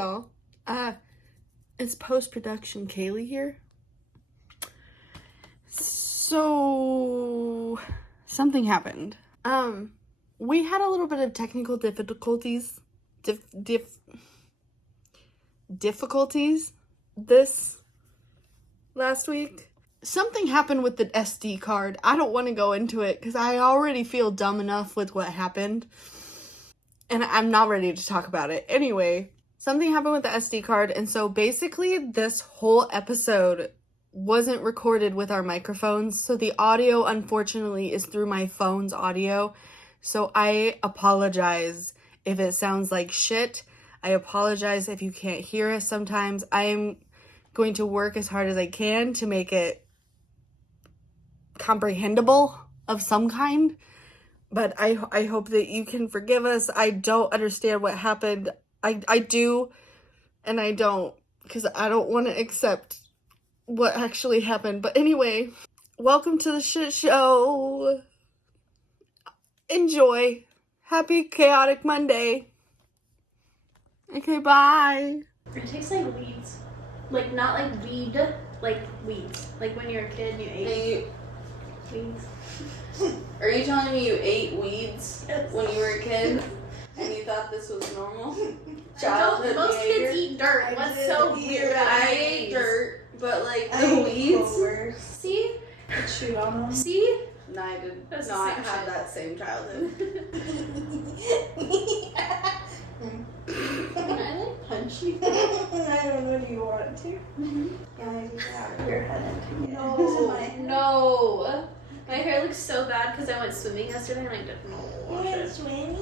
y'all. It's post-production Kaylee here. So, something happened. We had a little bit of technical difficulties. Difficulties this last week. Something happened with the SD card. I don't want to go into it because I already feel dumb enough with what happened. And I'm not ready to talk about it. Anyway, something happened with the SD card. And so basically this whole episode wasn't recorded with our microphones. So the audio, unfortunately, is through my phone's audio. So I apologize if it sounds like shit. I apologize if you can't hear us sometimes. I am going to work as hard as I can to make it comprehensible of some kind. But I hope that you can forgive us. I don't understand what happened. I do, and I don't, because I don't want to accept what actually happened. But anyway, welcome to the shit show. Enjoy. Happy Chaotic Monday. Okay, bye. It tastes like weeds. Like, not like weed, like weeds. Like when you're a kid and you ate weeds. Are you telling me you ate weeds when you were a kid and you thought this was normal? Childhood Most behavior? kids eat dirt. What's so weird about I ate weeds? dirt, but like the weeds. See? Chew on them. See? No, I did That's the not same have shit. that same childhood. Can I like punch you? I don't know. Do you want to? Mm-hmm. Yeah, you have your head into No. My hair looks so bad because I went swimming yesterday and I didn't wash it. swimming?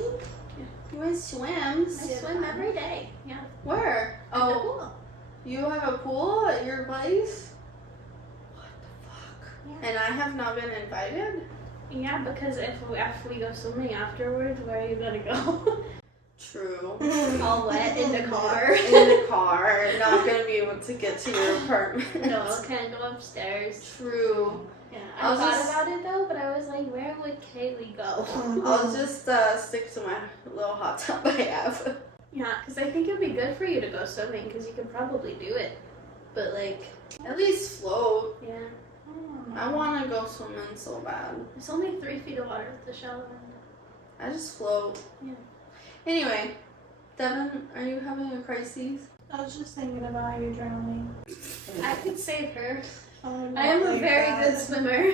You went swims? I swim every day. Yeah. Where? At the pool. You have a pool at your place? What the fuck? Yeah. And I have not been invited? Yeah, because if we go swimming afterwards, where are you gonna go? True. All wet in the car. In the car, not gonna be able to get to your apartment. No, can't go upstairs. True. Yeah, I I was thought just- about it though, but I was like, where would Kaylee go? I'll just stick to my little hot tub I have. Yeah, because I think it'd be good for you to go swimming because you could probably do it. But like, At least float. yeah, I want to go swimming so bad. it's only 3 feet of water at the shallow end. I just float. Yeah. Anyway, Devin, are you having a crisis? I was just thinking about how you're drowning. I could save her. Oh, I am not a like very that. good swimmer.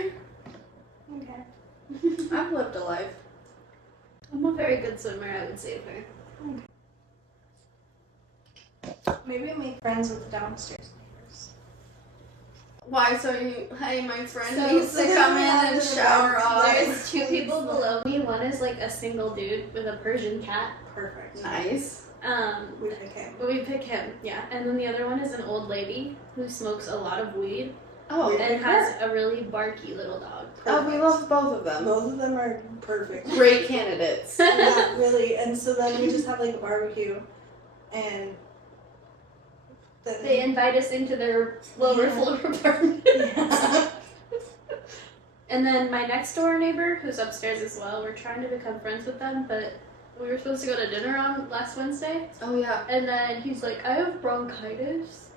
Okay. I've lived a life. I'm a very good swimmer. I would save her. Maybe make friends with the downstairs neighbors. Why? So my friend So- needs to come in and shower off. There's 2 people below me. One is like a single dude with a Persian cat. Perfect. Nice. We pick him. We pick him, yeah. And then the other one is an old lady who smokes a lot of weed Oh, and has a really barky little dog. oh, we love both of them. Both of them are perfect. Great candidates. Yeah, really. And so then we just have like a barbecue, and then They invite us into their lower floor apartment. Yeah. And then my next door neighbor, who's upstairs as well, we're trying to become friends with them, but we were supposed to go to dinner on last Wednesday, Oh yeah. and then he's like, I have bronchitis.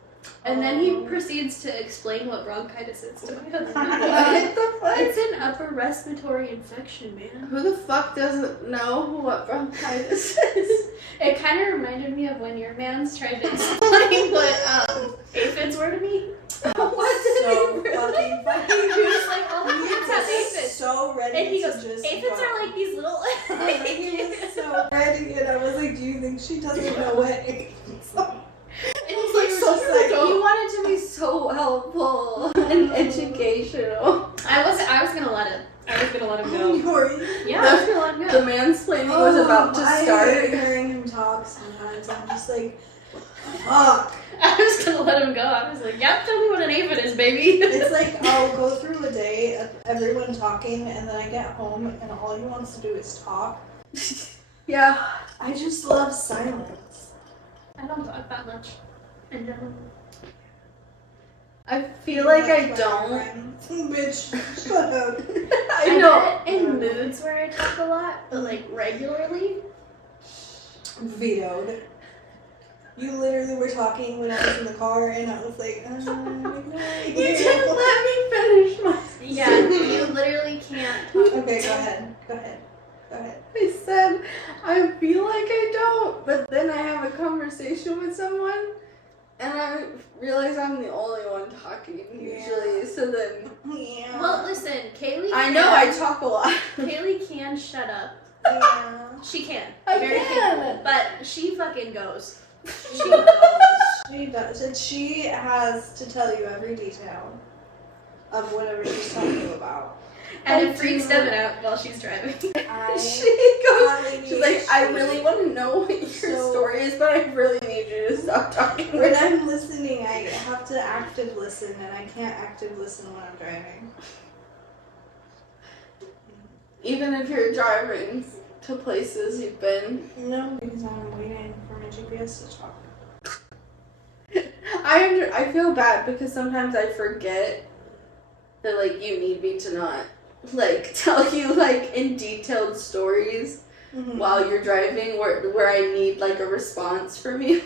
And then he proceeds to explain what bronchitis is to my husband. What the fuck? It's an upper respiratory infection, man. Who the fuck doesn't know what bronchitis is? It kind of reminded me of when your mans tried to explain what aphids were to me. What did so he really? fucking funny. He was like, oh, He aphids have was aphids. so ready And he to goes, just aphids go. are like these little... He was so ready, and I was like, do you think she doesn't know what aphids are? It was like so Just like, he wanted to be so helpful and educational. I was gonna let him. I was gonna let him go. Yeah, I was gonna let him The go. mansplaining was about to I start. hate hearing him talk sometimes. I'm just like, fuck. I was gonna let him go. I was like, yep, tell me what an aphid is, baby. It's like I'll go through a day of everyone talking, and then I get home, and all he wants to do is talk. Yeah. I just love silence. I don't talk that much. In general. I feel like I That's my don't. friend. Bitch, shut up. I know. I'm in moods where I talk a lot, but like regularly. Vetoed. You literally were talking when I was in the car, and I was like, You didn't let me finish my... Yeah, you literally can't talk. Okay, go ahead. I said, I feel like I don't, but then I have a conversation with someone, and I realize I'm the only one talking usually, so then... Yeah. Well, listen, Kaylee I know I talk a lot. Kaylee can shut up. Yeah. She can. I Very can. capable. But she fucking goes. She does. She does. And she has to tell you every detail of whatever she's telling you about. And it freaks Devin out while she's driving. She's like, I really want to know what your story is, but I really need you to stop talking. When I'm listening, I have to active listen, and I can't active listen when I'm driving. Even if you're driving to places you've been. No, because I'm waiting for my GPS to talk. I feel bad because sometimes I forget that, like, you need me to not, like, tell you, like, in detailed stories while you're driving where I need, like, a response from you.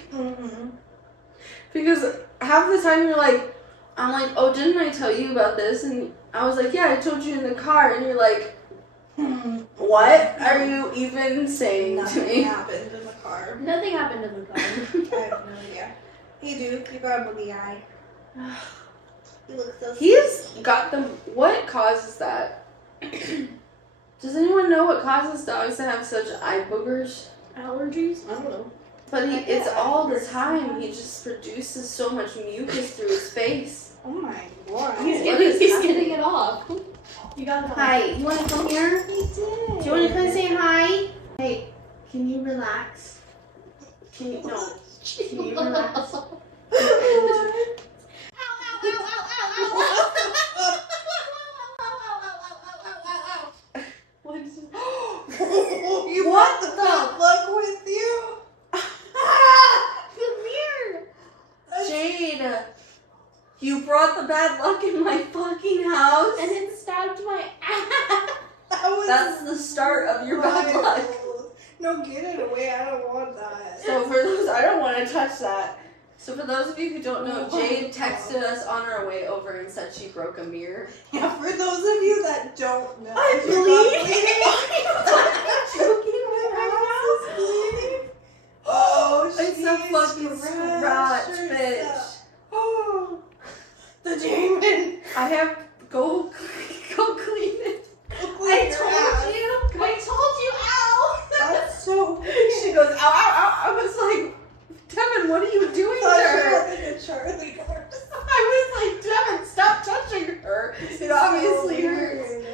Because half the time you're like, I'm like, oh, didn't I tell you about this? And I was like, yeah, I told you in the car. And you're like, what are you even saying to Nothing me? happened in the car. Nothing happened in the car. I have no idea. Hey, dude, you got a boogie eye. You look so He's got them. What causes that? Does anyone know what causes dogs to have such eye boogers? Allergies? I don't know. But I it's get all the eye boogers time. sometimes. He just produces so much mucus through his face. Oh my god. He's What is getting happening? it off. You got it. Hi, you want to come here? He did. Do you want to come say hi? Hey, can you relax? Can you, no. Can you relax? What the fuck with you? The mirror! Jade, you brought the bad luck in my fucking house. And it stabbed my ass. That's the start of your bad luck. No, get it away. I don't want that. So for those, I don't want to touch that. So for those of you who don't know, Jade texted us on her way over and said she broke a mirror. Yeah, for those of you that don't know, I you're bleed. not joking. My house is bleeding. Oh, It's a fucking scratch, bitch. Oh, the demon. I have go clean it. I told you, ow. That's so. She goes, ow, ow, ow. I was like, Devin, what are you doing to her? Charlie horse. I was like, Devin, stop touching her. It obviously hurts.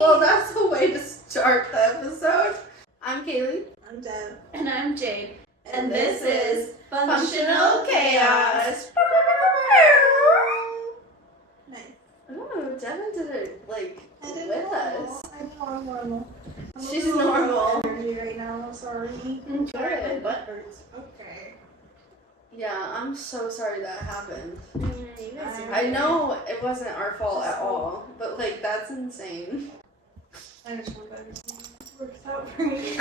Well, that's the way to start the episode. I'm Kaylee. I'm dead. And I'm Jade. And this is Functional Chaos. Nice. Ooh, Devin did it, like, I didn't with know. us. I know I'm normal. I'm She's a little normal. Energy right now. I'm sorry. Sorry, my butt hurts. Okay. Yeah, I'm so sorry that happened. You guys I- I know it wasn't our fault at all, but, like, that's insane. I just want everything works out for me.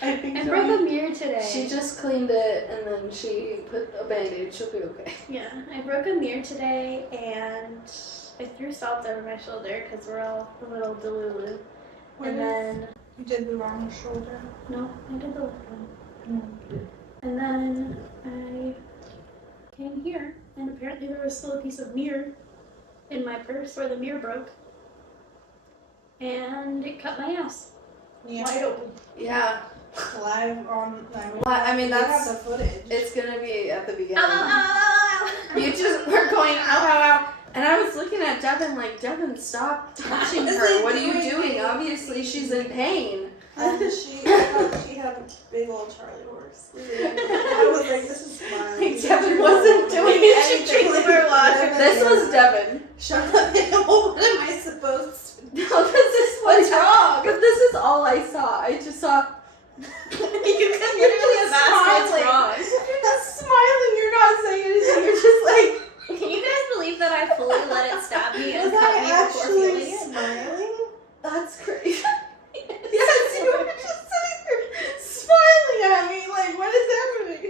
I think I so. broke a mirror today. She just cleaned it and then she put a band-aid. She'll be okay. Yeah, I broke a mirror today and I threw salt over my shoulder because we're all a little delulu. What And if then, you did the wrong shoulder? no, I did the left one. And then I came here and apparently there was still a piece of mirror in my purse where the mirror broke. And it cut my ass. Yeah. Wide open. Yeah, Live on. I mean, we have that's- the footage. it's gonna be at the beginning. Ow, ow, ow, ow, ow. You just were going ow, ow, ow. And I was looking at Devin like, Devin, stop touching Is her. it What are you doing doing? it? Obviously, she's in pain. I thought she had a big old Charlie horse. I was like, this is smiling. Like, Devin wasn't doing anything. This was Devin. Shut up, animal. What am I supposed to do? No, this is what's wrong. But this is all I saw. I just saw. You can You're literally just have asked what's smiling. wrong. You're just smiling. You're not saying anything. You're just like. Can you guys believe that I fully let it stab me and Was cut I me before actually feeling it? smiling? That's crazy. Yes, you were just sitting there smiling at me. Like, what is happening?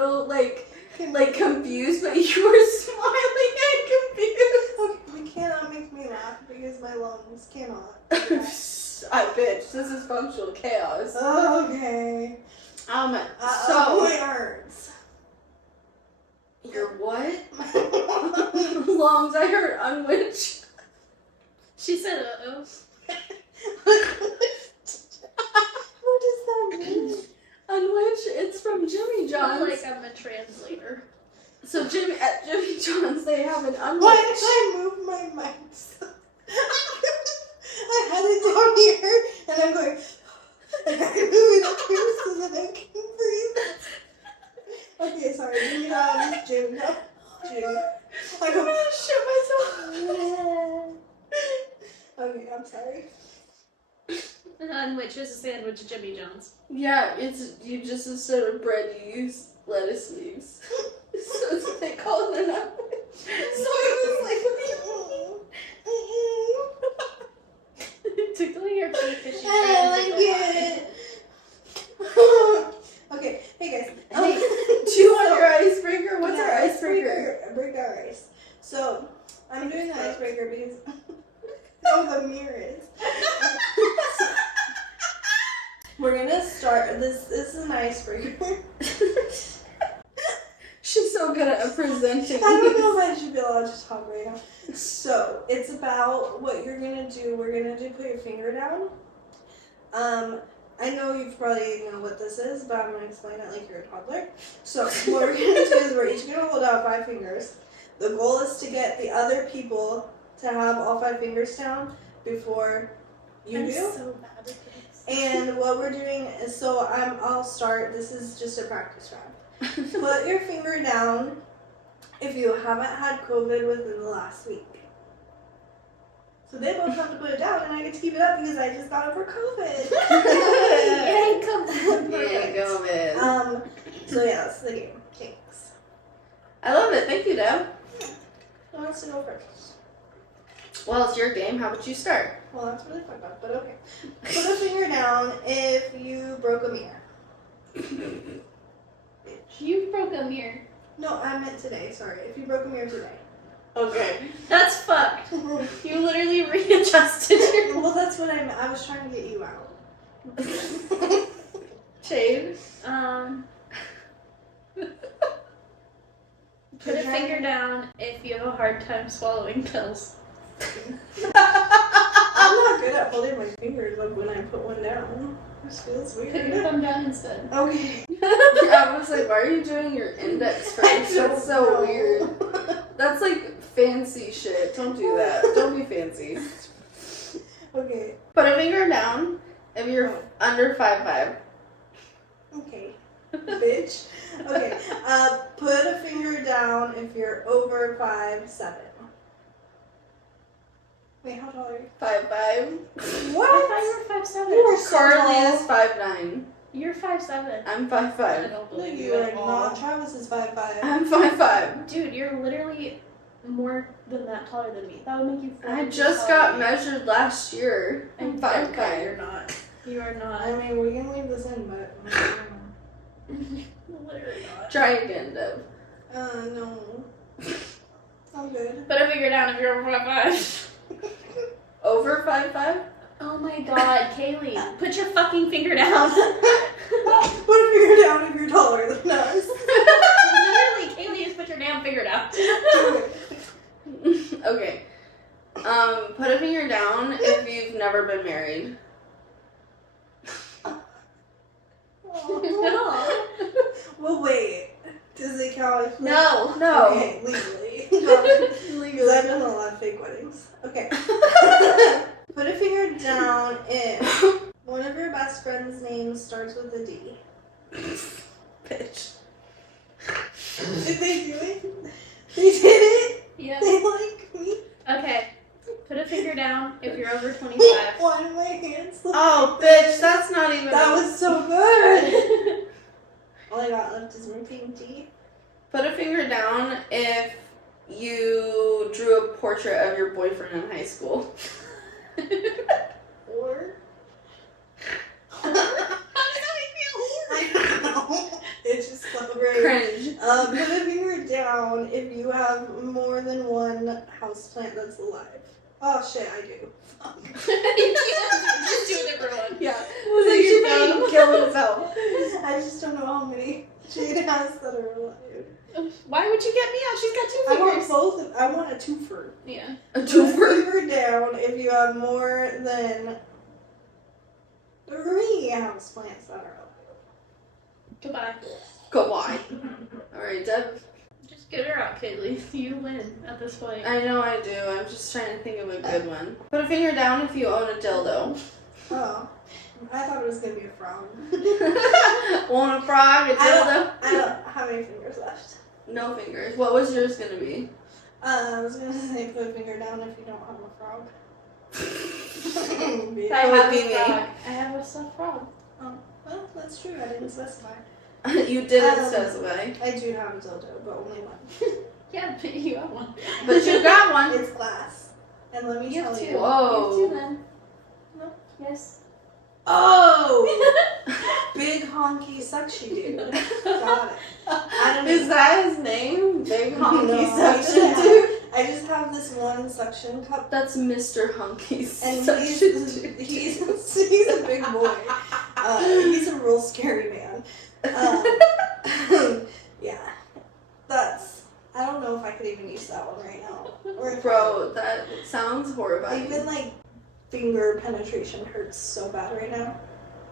little, like confused, but you were smiling and confused. You cannot make me laugh because my lungs cannot. Bitch, this is functional chaos. Okay. So my arms. Your what? Lungs, I heard unwitch. She said, uh-oh. What does that mean? Unwitch, it's from Jimmy John's. Like I'm a translator. So at Jimmy John's, they have an unwitch. Why did I move my mic? I had it down here, and I'm going, and I move it up here so that I can breathe. Okay, sorry. Jimmy. No. Jimmy. I go, shit myself. Okay, I'm sorry. Unwitch is a sandwich at Jimmy John's. Yeah, you just instead of bread you use lettuce leaves. So that's what they call it an unwitch. So it was like Tickling your feet because she's I trying to like tickle it. Okay, hey guys. do you want your icebreaker? What's our icebreaker? Break our ice. So, I'm doing the icebreaker because the mirrors. We're gonna start. This is an icebreaker. She's so good at presenting. I don't know if I should be allowed to talk right now. So, it's about what you're gonna do. We're gonna do put your finger down. I know you probably know what this is, but I'm gonna explain it like you're a toddler. So, what we're gonna do is we're each gonna hold out 5 fingers. The goal is to get the other people to have all 5 fingers down before you I'm do. so bad at this. And what we're doing is, so I'll start. This is just a practice round. Put your finger down if you haven't had COVID within the last week. So they both have to put it down, and I get to keep it up because I just got over COVID. Yay, come on. Yeah, go, man. So yeah, that's the game. Thanks. I love it. Thank you, Deb. Who wants to go first? Well, it's your game. How about you start? Well, that's really fucked up, but okay. Put a finger down if you broke a mirror. You broke a mirror. No, I meant today. Sorry. If you broke a mirror today. Okay. That's fucked. You literally readjusted your... Well, that's what I meant. I was trying to get you out. Jade? Put a finger down if you have a hard time swallowing pills. I'm not good at holding my fingers up when I put one down. This feels Put your weird. thumb down instead. Okay. I was like, why are you doing your index first? That's so weird. That's like fancy shit. Don't do that. Don't be fancy. Okay. Put a finger down if you're under 5'5". Okay. Bitch. Okay. Put a finger down if you're over 5'7". Wait, how tall are you? 5'5". I What? thought you were 5'7". You are so Carly tall. is 5'9". You're 5'7". I'm I 5'5". don't No, believe you you are at all. not. Travis is 5'5". I'm 5'5". Dude, you're literally more than that taller than me. That would make you 4 I inches just taller got than me. measured last year. I'm Okay, 5'5". you're not. You are not. I mean, we can leave this in, but... Literally not. Try again, Deb. No. I'm good. Put a finger down if you're over 5'5". Over 5'5"? Oh my god, Kaylee. Put your fucking finger down. Put a finger down if you're taller than us. Literally, Kaylee, just put your damn finger down. Okay. Put a finger down if you've never been married. No. Well, wait. Does it count if... No. No. Okay, legally. Because I've done a lot of fake weddings. Okay. Put a finger down if one of your best friend's names starts with a D. Bitch. Did they do it? They did it? Yeah. They like me? Okay. Put a finger down if you're over 25. Why do my hands look Oh, like bitch, this? that's not even... That was so good! All I got left is my pinky. Put a finger down if you drew a portrait of your boyfriend in high school. Or... How does that make me I don't know. It's just so great. Cringe. Put a finger down if you have more than one houseplant that's alive. Oh shit, I do. Fuck. Just do a different one. Yeah. So you think he killed himself? I just don't know how many Jade has that are alive. Why would you get me out? She's got 2 I want fingers. both. I want a twofer. Yeah. A Put a twofer. finger down if you have more than 3 houseplants that are alive. Goodbye. Goodbye. Alright, Deb. Just get her out, Kaylee. You win at this point. I know I do. I'm just trying to think of a good one. Put a finger down if you own a dildo. Oh. I thought it was gonna be a frog. Want a frog, a dildo? I don't have any fingers left. No fingers. What was yours gonna be? I was gonna say put a finger down if you don't have a frog. I That have would be a me. frog. I have a stuffed frog. Oh, well, that's true. I didn't specify. You didn't Um, specify. I do have a dildo, but only one. Yeah, but you have one. But you got one. It's glass. And let me You tell have 2. you. Whoa. You have 2 then. No. Yes. Oh! Big honky suction dude. Got it. I don't Is that his name? Big Honky No, Suction Dude? I just have this one suction cup. That's Mr. Hunky And Suction Dude. he's a big boy. He's a real scary man. Yeah. I don't know if I could even use that one right now. Or if Bro, that sounds horrifying. even like finger penetration hurts so bad right now.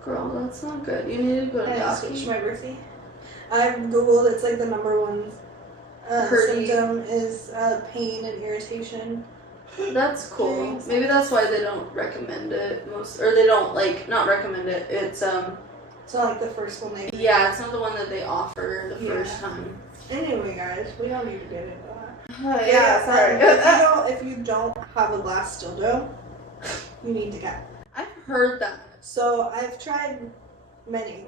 Girl, that's not good. You need to go to I doctor. switched my birthday. I've googled. It's like the number one Hurty. symptom is pain and irritation. That's cool. Thanks. Maybe that's why they don't recommend it or they don't not recommend it. It's So like the first one they. yeah, it's not the one that they offer the Yeah. first time. Anyway, guys, we don't need to get into that. Yeah, sorry. If you don't have a glass dildo, you need to get. I've heard that. So I've tried many.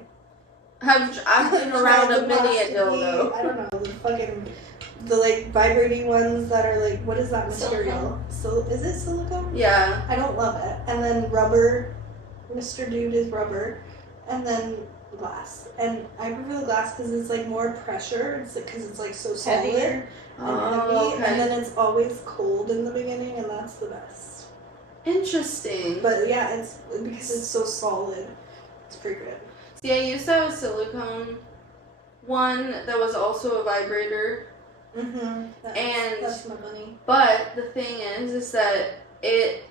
I've been around tried a the mini plasticky- dildo. I don't know, the like vibrating ones that are like, what is that material? So is it silicone? Yeah. I don't love it. And then rubber. Mr. Dude is rubber, and then glass. And I prefer the glass because it's like more pressure. It's because it's like so solid Heavier. and Oh, heavy, okay. and then it's always cold in the beginning, and that's the best. Interesting. But yeah, it's because it's so solid. It's pretty good. See, I used to have a silicone one that was also a vibrator. Mm-hmm. And- That's my money. But the thing is that it,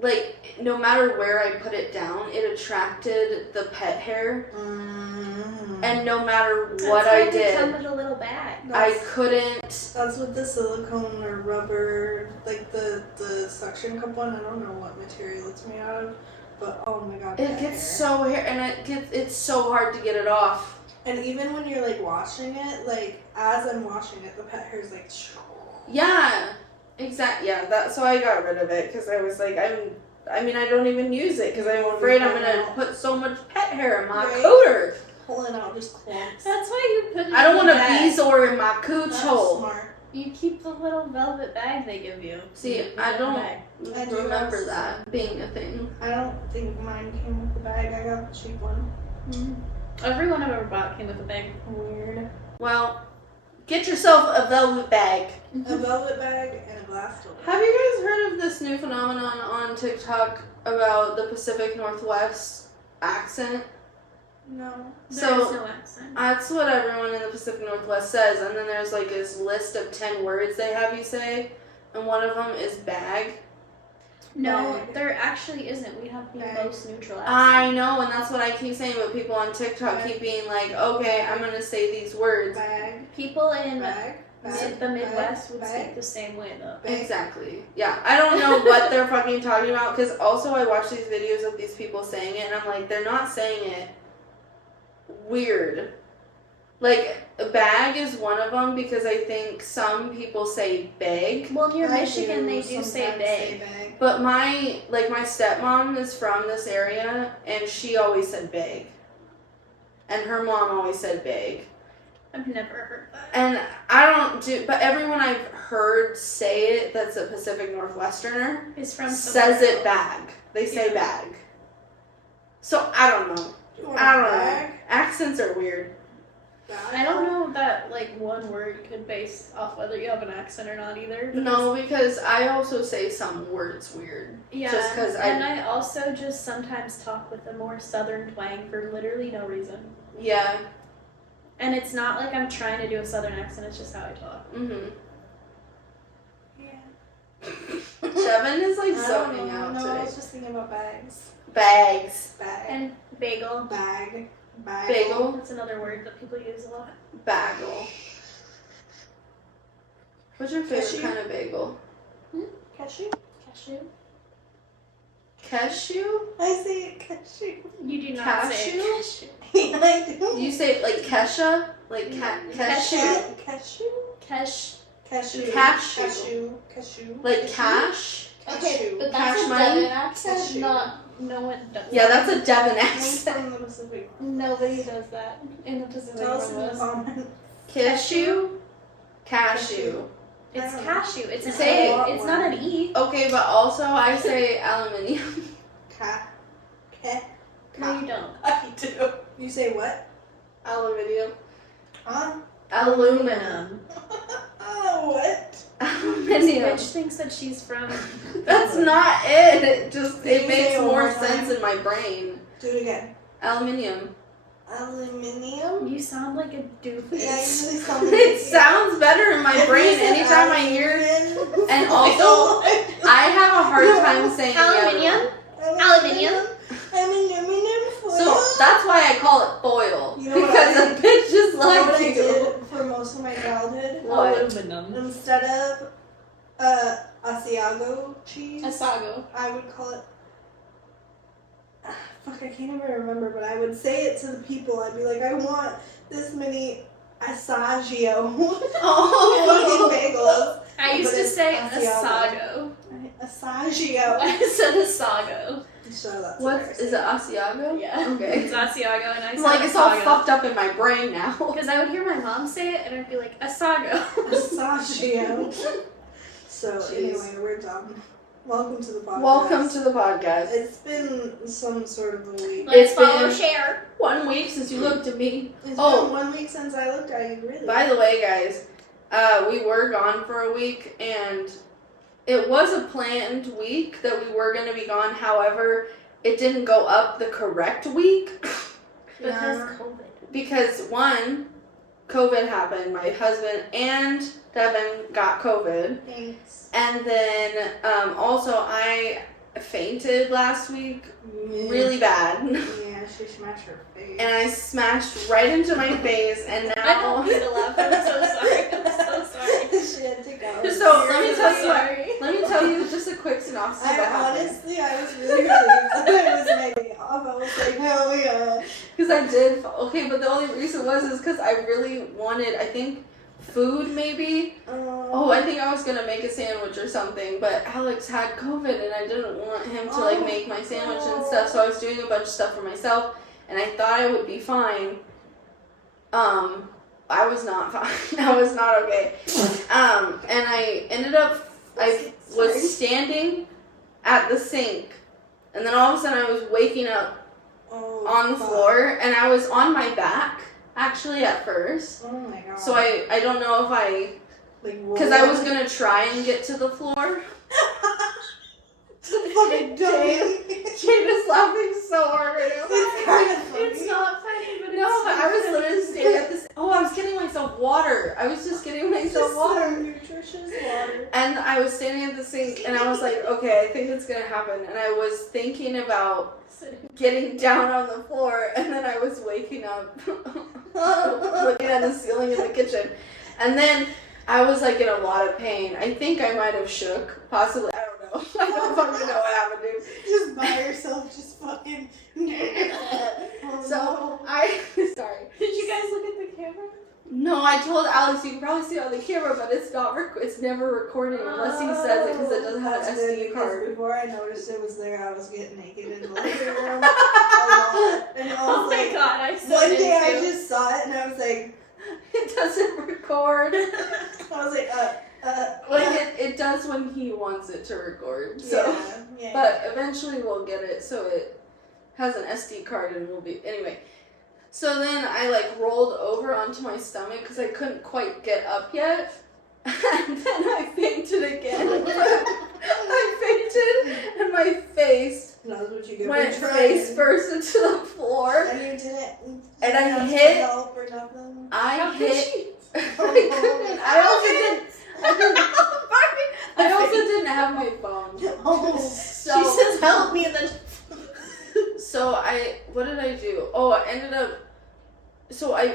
like, no matter where I put it down, it attracted the pet hair. Mm-hmm. And no matter That's what why I they come did, in a little bag. I couldn't. That's what the silicone or rubber, like the suction cup one. I don't know what material it's made out of, but oh my god. It that gets hair. so hair, and it's so hard to get it off. And even when you're like washing it, like as I'm washing it, the pet hair is like. Yeah, exactly. Yeah, so I got rid of it because I was like, I don't even use it because I'm afraid I'm gonna put so much pet hair in my Right. cooter. Pulling out just clumps. That's why you put it I don't in want the a bag. bezoar in my cooch That's hole. smart. You keep the little velvet bag they give you. See, You put I it in the don't bag. I do remember have that being a thing. I don't think mine came with the bag. I got the cheap one. Every one I've ever bought came with a bag. Weird. Well, get yourself a velvet bag. A velvet bag and a glass dildo. Have you guys heard of this new phenomenon on TikTok about the Pacific Northwest accent? No. There is So no accent. that's what everyone in the Pacific Northwest says, and then there's like this list of 10 words they have you say, and one of them is bag. No, Bag. there actually isn't. We have the Bag. most neutral accent. I know, and that's what I keep saying, but people on TikTok Bag. keep being like, okay, I'm gonna say these words. Bag. People in Bag. the Midwest would bag, speak the same way though. bag. Exactly. Yeah, I don't know what they're fucking talking about, because also I watch these videos of these people saying it, and I'm like, they're not saying it weird. Like, bag is one of them, because I think some people say beg. Well, near I Michigan, they do say sometimes bag. bag. But my stepmom is from this area, and she always said beg. And her mom always said beg. I've never heard that. And I don't do, but everyone I've heard say it that's a Pacific Northwesterner It's from says somewhere it bag. They say Yeah. bag. So I don't know. You want I a don't know. bag? Accents are weird. I don't know that like one word could base off whether you have an accent or not either. No, because I also say some words weird. Yeah, Just because I also just sometimes talk with a more southern twang for literally no reason. Yeah. And it's not like I'm trying to do a southern accent, it's just how I talk. Mm-hmm. Yeah. Devin is like I don't zoning know. out No, I today. was just thinking about bags. Bags. Bag. And bagel. Bag. Bagel. That's another word that people use a lot. Bagel. What's your favorite Cashew? kind of bagel? Cashew? Cashew. Cashew? I say it cashew. You do not say Cashew? cashew. I do. You say like Kesha? Like cashew? Cashew? Cash. Cashew. Cashew. Cashew. Cashew. Like Cashew? cash? Okay, Cashew. but Cash that's a money? Devon accent, Cashew. not no one does. Yeah, that's a Devon One's accent. from the Pacific. Nobody does that in the Pacific Tell us in the Northwest. comments. Cashew? Cashew. It's cashew. It's an Say A. it. It's not an E. Okay, but also I say aluminium. No, you don't. I do. You say what? Aluminium. Huh? Aluminum. Oh, what? Aluminium. Bitch thinks that she's from. That's not it. It Can you makes say it more one more sense time? in my brain. Do it again. Aluminium. Aluminium? You sound like a doofus. Yeah, you really sound like It sounds better in my brain anytime I hear it. And also, I have a hard time saying Aluminium. Aluminium. Aluminium foil. So that's why I call it foil. You know what Because I- a bitch is You know what like I you. did for most of my childhood? What? Aluminum. Instead of Asiago cheese, Asago. I would call it. Fuck, I can't even remember, but I would say it to the people. I'd be like, I want this many Asagio Oh. fucking bagels. I used But to it's say Asiago. Asago. Asagio. I said Asago. So that's What is it? Asiago? Yeah. Okay. It's Asiago, and I I'm said like it's all Asago. fucked up in my brain now. Because I would hear my mom say it, and I'd be like, Asago. Asagio. So Jeez. anyway, we're done. Welcome to the podcast. Welcome to the podcast. It's been some sort of a week. Let's It's follow been- share. 1 week since you looked at me. It's Oh. been 1 week since I looked at you, really. By the way, guys, we were gone for a week, and it was a planned week that we were going to be gone. However, it didn't go up the correct week Because Yeah. COVID. because, one, COVID happened. My husband and Devin got COVID. Thanks. And then also I fainted last week really bad. Yeah, she smashed her face. And I smashed right into my face, and I don't now. need to laugh. I'm so sorry. I'm so sorry. She had to go. So, let me tell you- Sorry. Let me tell you just a quick synopsis of what happened. Honestly, I was really relieved that it was my day off. I was like, hell yeah. Because I did. Okay, but the only reason is because I really wanted, I think, food maybe. Oh, I think I was gonna make a sandwich or something, but Alex had COVID and I didn't want him to like make my sandwich and stuff, so I was doing a bunch of stuff for myself, and I thought I would be fine. I was not fine. I was not okay. And I ended up, I was standing at the sink, and then all of a sudden I was waking up on the floor, and I was on my back, actually, at first. Oh my god. So I don't know if I, because I was going to try and get to the floor. fucking Jade is laughing so hard right now. It's kind of funny. It's not funny, but No, it's I was literally standing at this. Oh, I was getting myself water. I was just getting myself Just water. some nutritious water. And I was standing at the sink, and I was like, okay, I think it's gonna happen. And I was thinking about getting down on the floor, and then I was waking up, looking at the ceiling in the kitchen. And then I was like in a lot of pain. I think I might have shook, possibly. I don't know. I don't fucking know what happened, dude. Just by yourself, just fucking. Oh, So no. sorry. Did you guys look at the camera? No, I told Alex you can probably see it on the camera, but it's not. It's never recording unless he says it because it doesn't have That's an good, SD because card. Before I noticed it was there, I was getting naked in the living room a lot. And I Oh was my like, god, I saw one it day I too. just saw it and I was like, It doesn't record. I was like, Like it does when he wants it to record. So, yeah. but eventually we'll get it so it has an SD card and we'll be anyway. So then I like rolled over onto my stomach because I couldn't quite get up yet. And then I fainted again. I fainted and my face That's what you get went for face trying. first into the floor. And you didn't. And I ask for hit- help or nothing. I could hit. I couldn't. I also didn't have my phone. Oh, So, she says help me, and then. So what did I do? Oh, I ended up, so I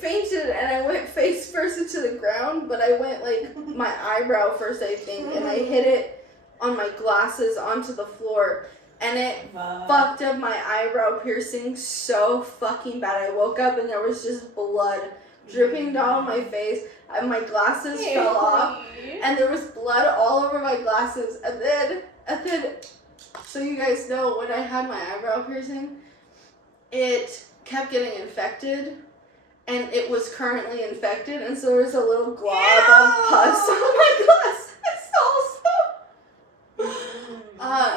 fainted and I went face first into the ground, but I went like my eyebrow first, I think, and I hit it on my glasses onto the floor, and it fucked up my eyebrow piercing so fucking bad. I woke up and there was just blood dripping down my face, and my glasses fell off, and there was blood all over my glasses, and then, so you guys know, when I had my eyebrow piercing, it kept getting infected, and it was currently infected, and so there was a little glob of pus on my glasses also.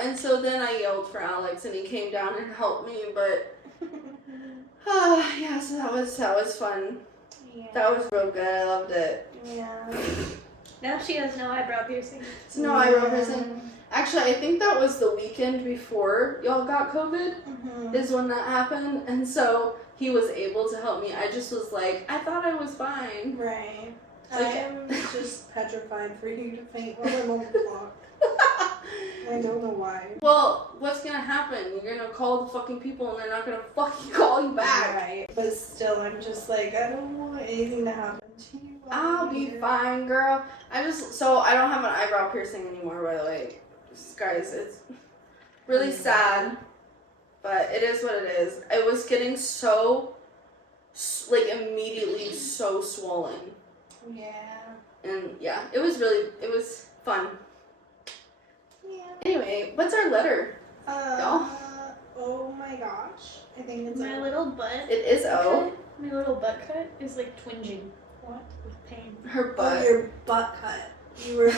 And so then I yelled for Alex, and he came down and helped me, but, yeah, so that was fun. Yeah. That was real good. I loved it. Yeah. Now she has no eyebrow piercing. So no eyebrow piercing. Actually, I think that was the weekend before y'all got COVID, is when that happened, and so he was able to help me. I just was like, I thought I was fine. Right. Like- I am just petrified for you to faint while I'm on the clock. I don't know why. Well, what's gonna happen? You're gonna call the fucking people, and they're not gonna fucking call you back. Right. But still, I'm just like, I don't want anything to happen to you. I'll be fine, girl. So I don't have an eyebrow piercing anymore, by the way. Guys, it's really sad, but it is what it is. It was getting so, like, immediately so swollen. Yeah. And yeah, it was fun. Yeah. Anyway, what's our letter? Y'all? Oh my gosh. I think it's My little butt. It is O. cut- My little butt cut is like twinging What? with pain. Her Oh, butt. your butt cut. You were.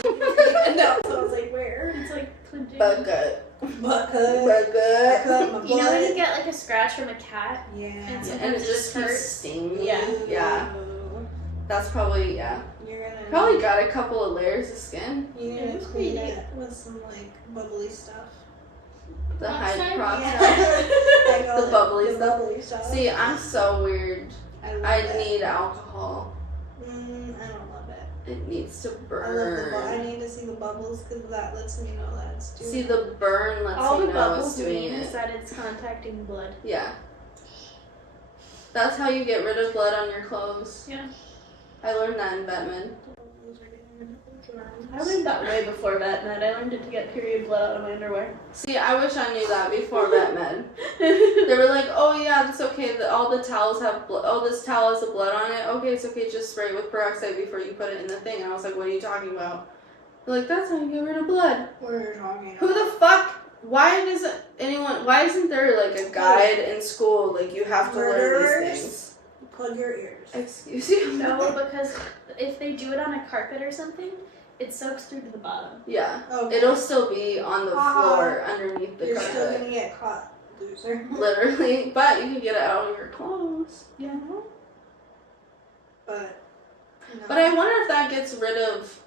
No, so I was like, where? It's like twinging. Butt gut. Butt cut. Butt gut. Cut my butt. You know when you get like a scratch from a cat? Yeah. And And it sometimes just hurts. keeps stinging. Yeah. Yeah. That's probably, yeah. You're gonna. Probably got a couple of layers of skin. You're gonna It's clean pretty it with some like bubbly stuff. The Peroxide? hydroxide. I call The it bubbly the stuff. bubbly stuff. See, I'm so weird. I love I it. need alcohol. I don't love it. It needs to I love the burn. I need to see the bubbles because that lets me know that it's doing See, the burn lets All me the know it's bubbles doing mean is it. that it's contacting blood. Yeah. That's how you get rid of blood on your clothes. Yeah. I learned that in Batman. I learned that way before vet med. I learned it to get period blood out of my underwear. See, I wish I knew that before Batman. They were like, oh yeah, it's okay. All the towels have blood. Oh, this towel has the blood on it. Okay, it's okay. Just spray it with peroxide before you put it in the thing. And I was like, what are you talking about? They're like, that's how you get rid of blood. What are you talking Who the fuck? Why isn't there like a guide in school? Like you have to learn Murderers? these things. Plug your ears. Excuse you? No, because if they do it on a carpet or something, it soaks through to the bottom. Yeah. Okay. It'll still be on the floor underneath the You're still carpet. gonna get caught, loser. Literally. But you can get it out of your clothes. Yeah. But. No. But I wonder if that gets rid of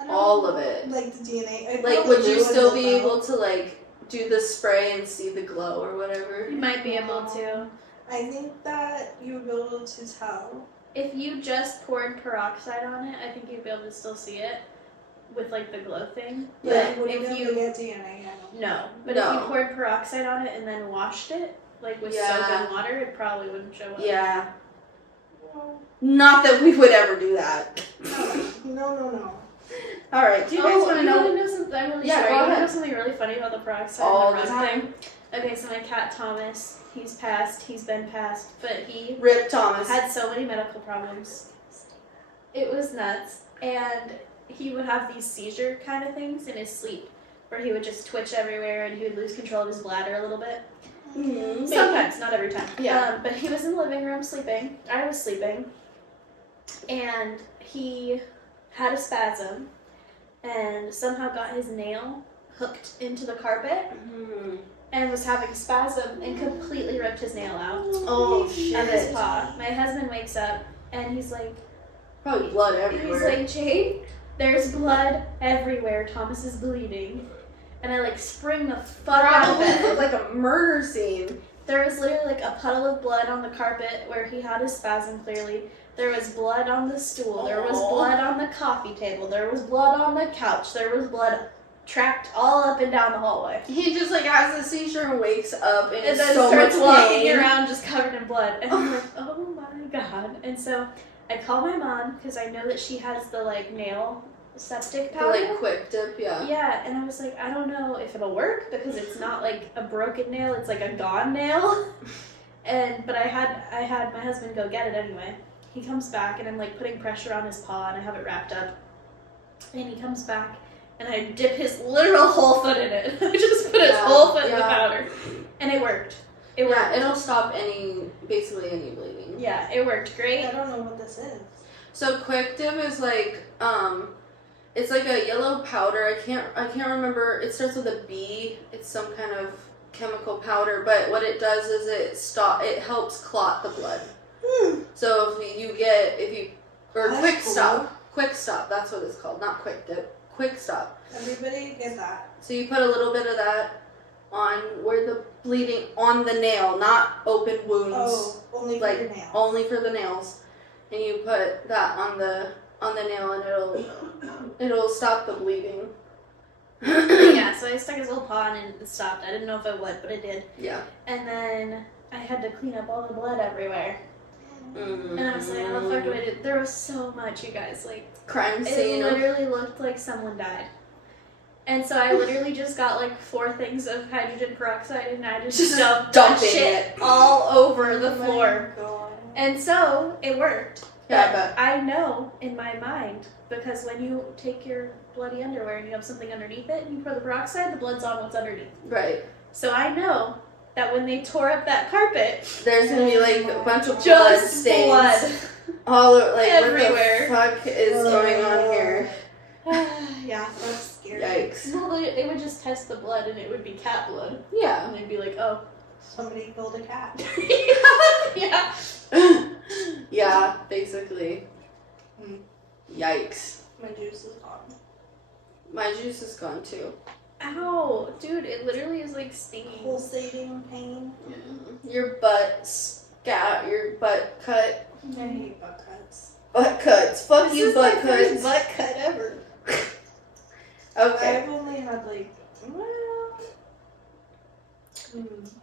I don't all know, of it. Like the DNA. It Like, probably would you ruins still it, be though. able to, like, do the spray and see the glow or whatever? You might be able to. I think that you would be able to tell. If you just poured peroxide on it, I think you'd be able to still see it with like the glow thing. But Yeah. would you if be able you to get DNA? I don't know. no, but No. if you poured peroxide on it and then washed it like with soap Yeah. and water, it probably wouldn't show up. Yeah. Well, Not that we would ever do that. no. Alright, do you guys want to you know? wanna know something? I'm really Yeah, sorry. go You wanna ahead. know something really funny about the peroxide All and the the rug time. thing? Okay, so my cat Thomas, he's been passed, but he Rip Thomas. had so many medical problems. It was nuts. And he would have these seizure kind of things in his sleep where he would just twitch everywhere and he would lose control of his bladder a little bit. Mhm. Sometimes, not every time. Yeah. But he was in the living room sleeping. I was sleeping. And he had a spasm and somehow got his nail hooked into the carpet and was having spasm and completely ripped his nail out Oh, of his shit. paw. My husband wakes up and he's like, Probably blood everywhere. He's like, Jade, there's blood everywhere. Thomas is bleeding. And I like spring the fuck out of Probably bed. like a murder scene. There was literally like a puddle of blood on the carpet where he had his spasm clearly. There was blood on the stool. There was blood on the coffee table. There was blood on the couch. There was blood tracked all up and down the hallway. He just like has a seizure and wakes up and, And is then so starts much walking pain. around just covered in blood. And I'm like, oh my god. And so I call my mom because I know that she has the like nail septic The, powder. like quick dip, yeah. Yeah, and I was like, I don't know if it'll work because it's not like a broken nail, it's like a gone nail. But I had my husband go get it anyway. He comes back and I'm like putting pressure on his paw and I have it wrapped up. And he comes back and I dip his literal whole foot in it. I just put his whole foot in the powder. And it worked. It worked. Yeah, it'll stop basically any bleeding. Yeah, it worked great. I don't know what this is. So quick dip is like it's like a yellow powder. I can't remember. It starts with a B. It's some kind of chemical powder, but what it does is it helps clot the blood. So quick stop, that's what it's called, not quick dip. Quick stop. Everybody get that. So you put a little bit of that on where the bleeding on the nail, not open wounds. Oh, only for like your nails. only for the nails. And you put that on the nail and it'll stop the bleeding. Yeah, so I stuck his little paw in and it stopped. I didn't know if it would, but it did. Yeah. And then I had to clean up all the blood everywhere. Mm-hmm. And I was like, how the fuck do I do? There was so much, you guys. Like, Crime it scene. literally looked like someone died. And so I literally just got like 4 things of hydrogen peroxide and I just dumped that dumping shit it all over the Oh my floor. God. And so it worked. Yeah, But I know in my mind, because when you take your bloody underwear and you have something underneath it and you pour the peroxide, the blood's on what's underneath. right. So I know that when they tore up that carpet, There's gonna be like a bunch of blood just stains blood all over, like everywhere. what the fuck is going on here? Yeah. That's scary. Yikes. Well, they would just test the blood and it would be cat blood. Yeah. And they'd be like, oh. Somebody killed a cat. Yeah. Yeah, basically. Mm. Yikes. My juice is gone. My juice is gone too. Ow. Dude, it literally is like stinging. Pulsating pain. Your butt cut. I hate butt cuts. Butt cuts. Fuck This you, is butt my first cuts. butt cut ever. Okay. I've only had like, well,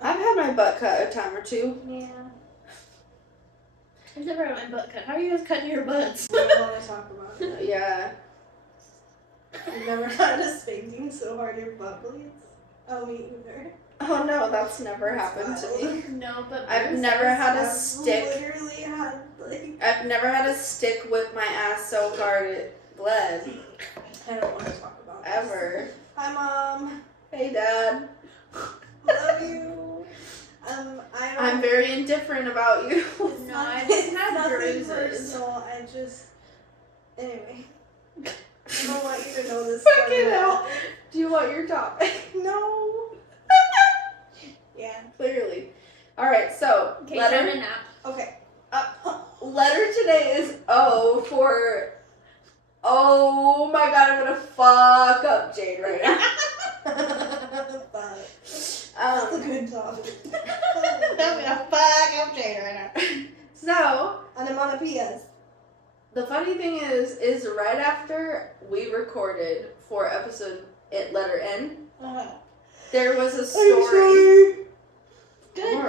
I've had my butt cut a time or two. yeah. I've never had my butt cut. How are you guys cutting your butts? I don't want to talk about it. Yeah. I've never had a spanking so hard your butt bleeds. Oh, me either. Oh no, that's never happened to me. No, but I've never had a I've stick. literally had like. I've never had a stick whip my ass so hard it bled. I don't want to talk about this. Ever. Hi, Mom. Hey, Dad. Love you. I'm very indifferent about you. It's No, not- I just it's had nothing bruises. personal. I just. Anyway. I don't want you to know this. Fucking from hell. that. Do you want your topic? No. Yeah. Clearly. Alright, so, Okay, time letter. to nap. Okay. Letter today is O for. Oh my god, I'm gonna fuck up Jade right now. But that's a good topic. I'm gonna fuck up Jade right now. So, Onomatopoeias. the funny thing is right after we recorded for episode letter N, there was a story. Good.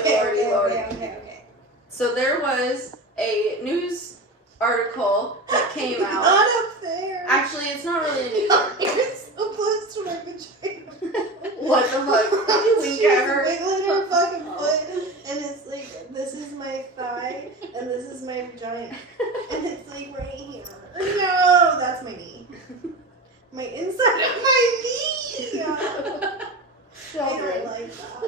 Okay. So there was a news article that came out. Not up there. Actually, it's not really a news article. It's so close to my vagina. What the fuck? You wink at her. Wiggling her fucking foot, and it's like, this is my thigh, and this is my vagina, and it's like right here. No, that's my knee. My inside of my knee. I don't like that.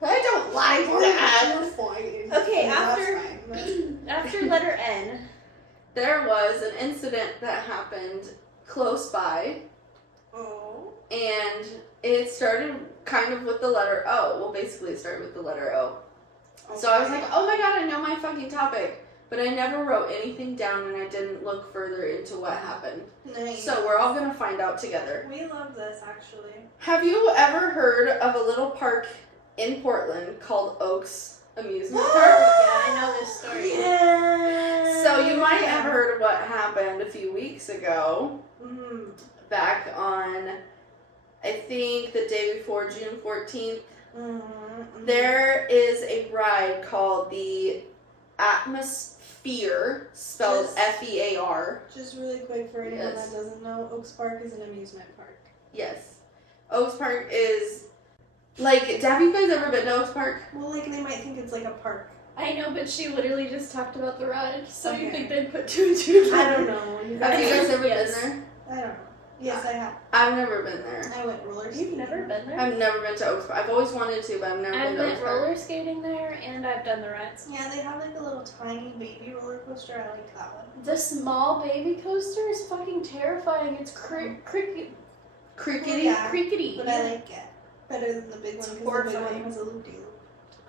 I don't like that. You're fine. Okay, That's after- fine. After letter N. There was an incident that happened close by Oh. And it started kind of with the letter O. Well, basically it started with the letter O. Okay. So I was like, oh my god, I know my fucking topic. But I never wrote anything down and I didn't look further into what happened. Nice. So we're all going to find out together. We love this, actually. Have you ever heard of a little park in Portland called OAKS Amusement Park? Yeah, I know this story. Yeah. So you might have heard of what happened a few weeks ago. Mm-hmm. Back on, I think, the day before June 14th. Mm-hmm. There is a ride called the AtmosFEAR, spelled F-E-A-R. Just really quick for anyone Yes. that doesn't know, Oaks Park is an amusement park. Yes. Oaks Park is, like, have you guys ever been to Oaks Park? Well, like, they might think it's like a park. I know, but she literally just talked about the ride, so Okay. you think they'd put two and two together. I don't know. Have you guys ever Yes. been there? I don't know. Yes, I have. I've never been there. I went roller You've skating. never been there? I've never been to Oaks Park. I've always wanted to, but I've never I've been to went Oaks Park. roller skating there, and I've done the rides. Yeah, they have like a little tiny baby roller coaster. I like that one. The small baby coaster is fucking terrifying. It's Crickety? Yeah. crickety. But I like it better than the big It's one because the big horrifying. one has a loop-de-loop.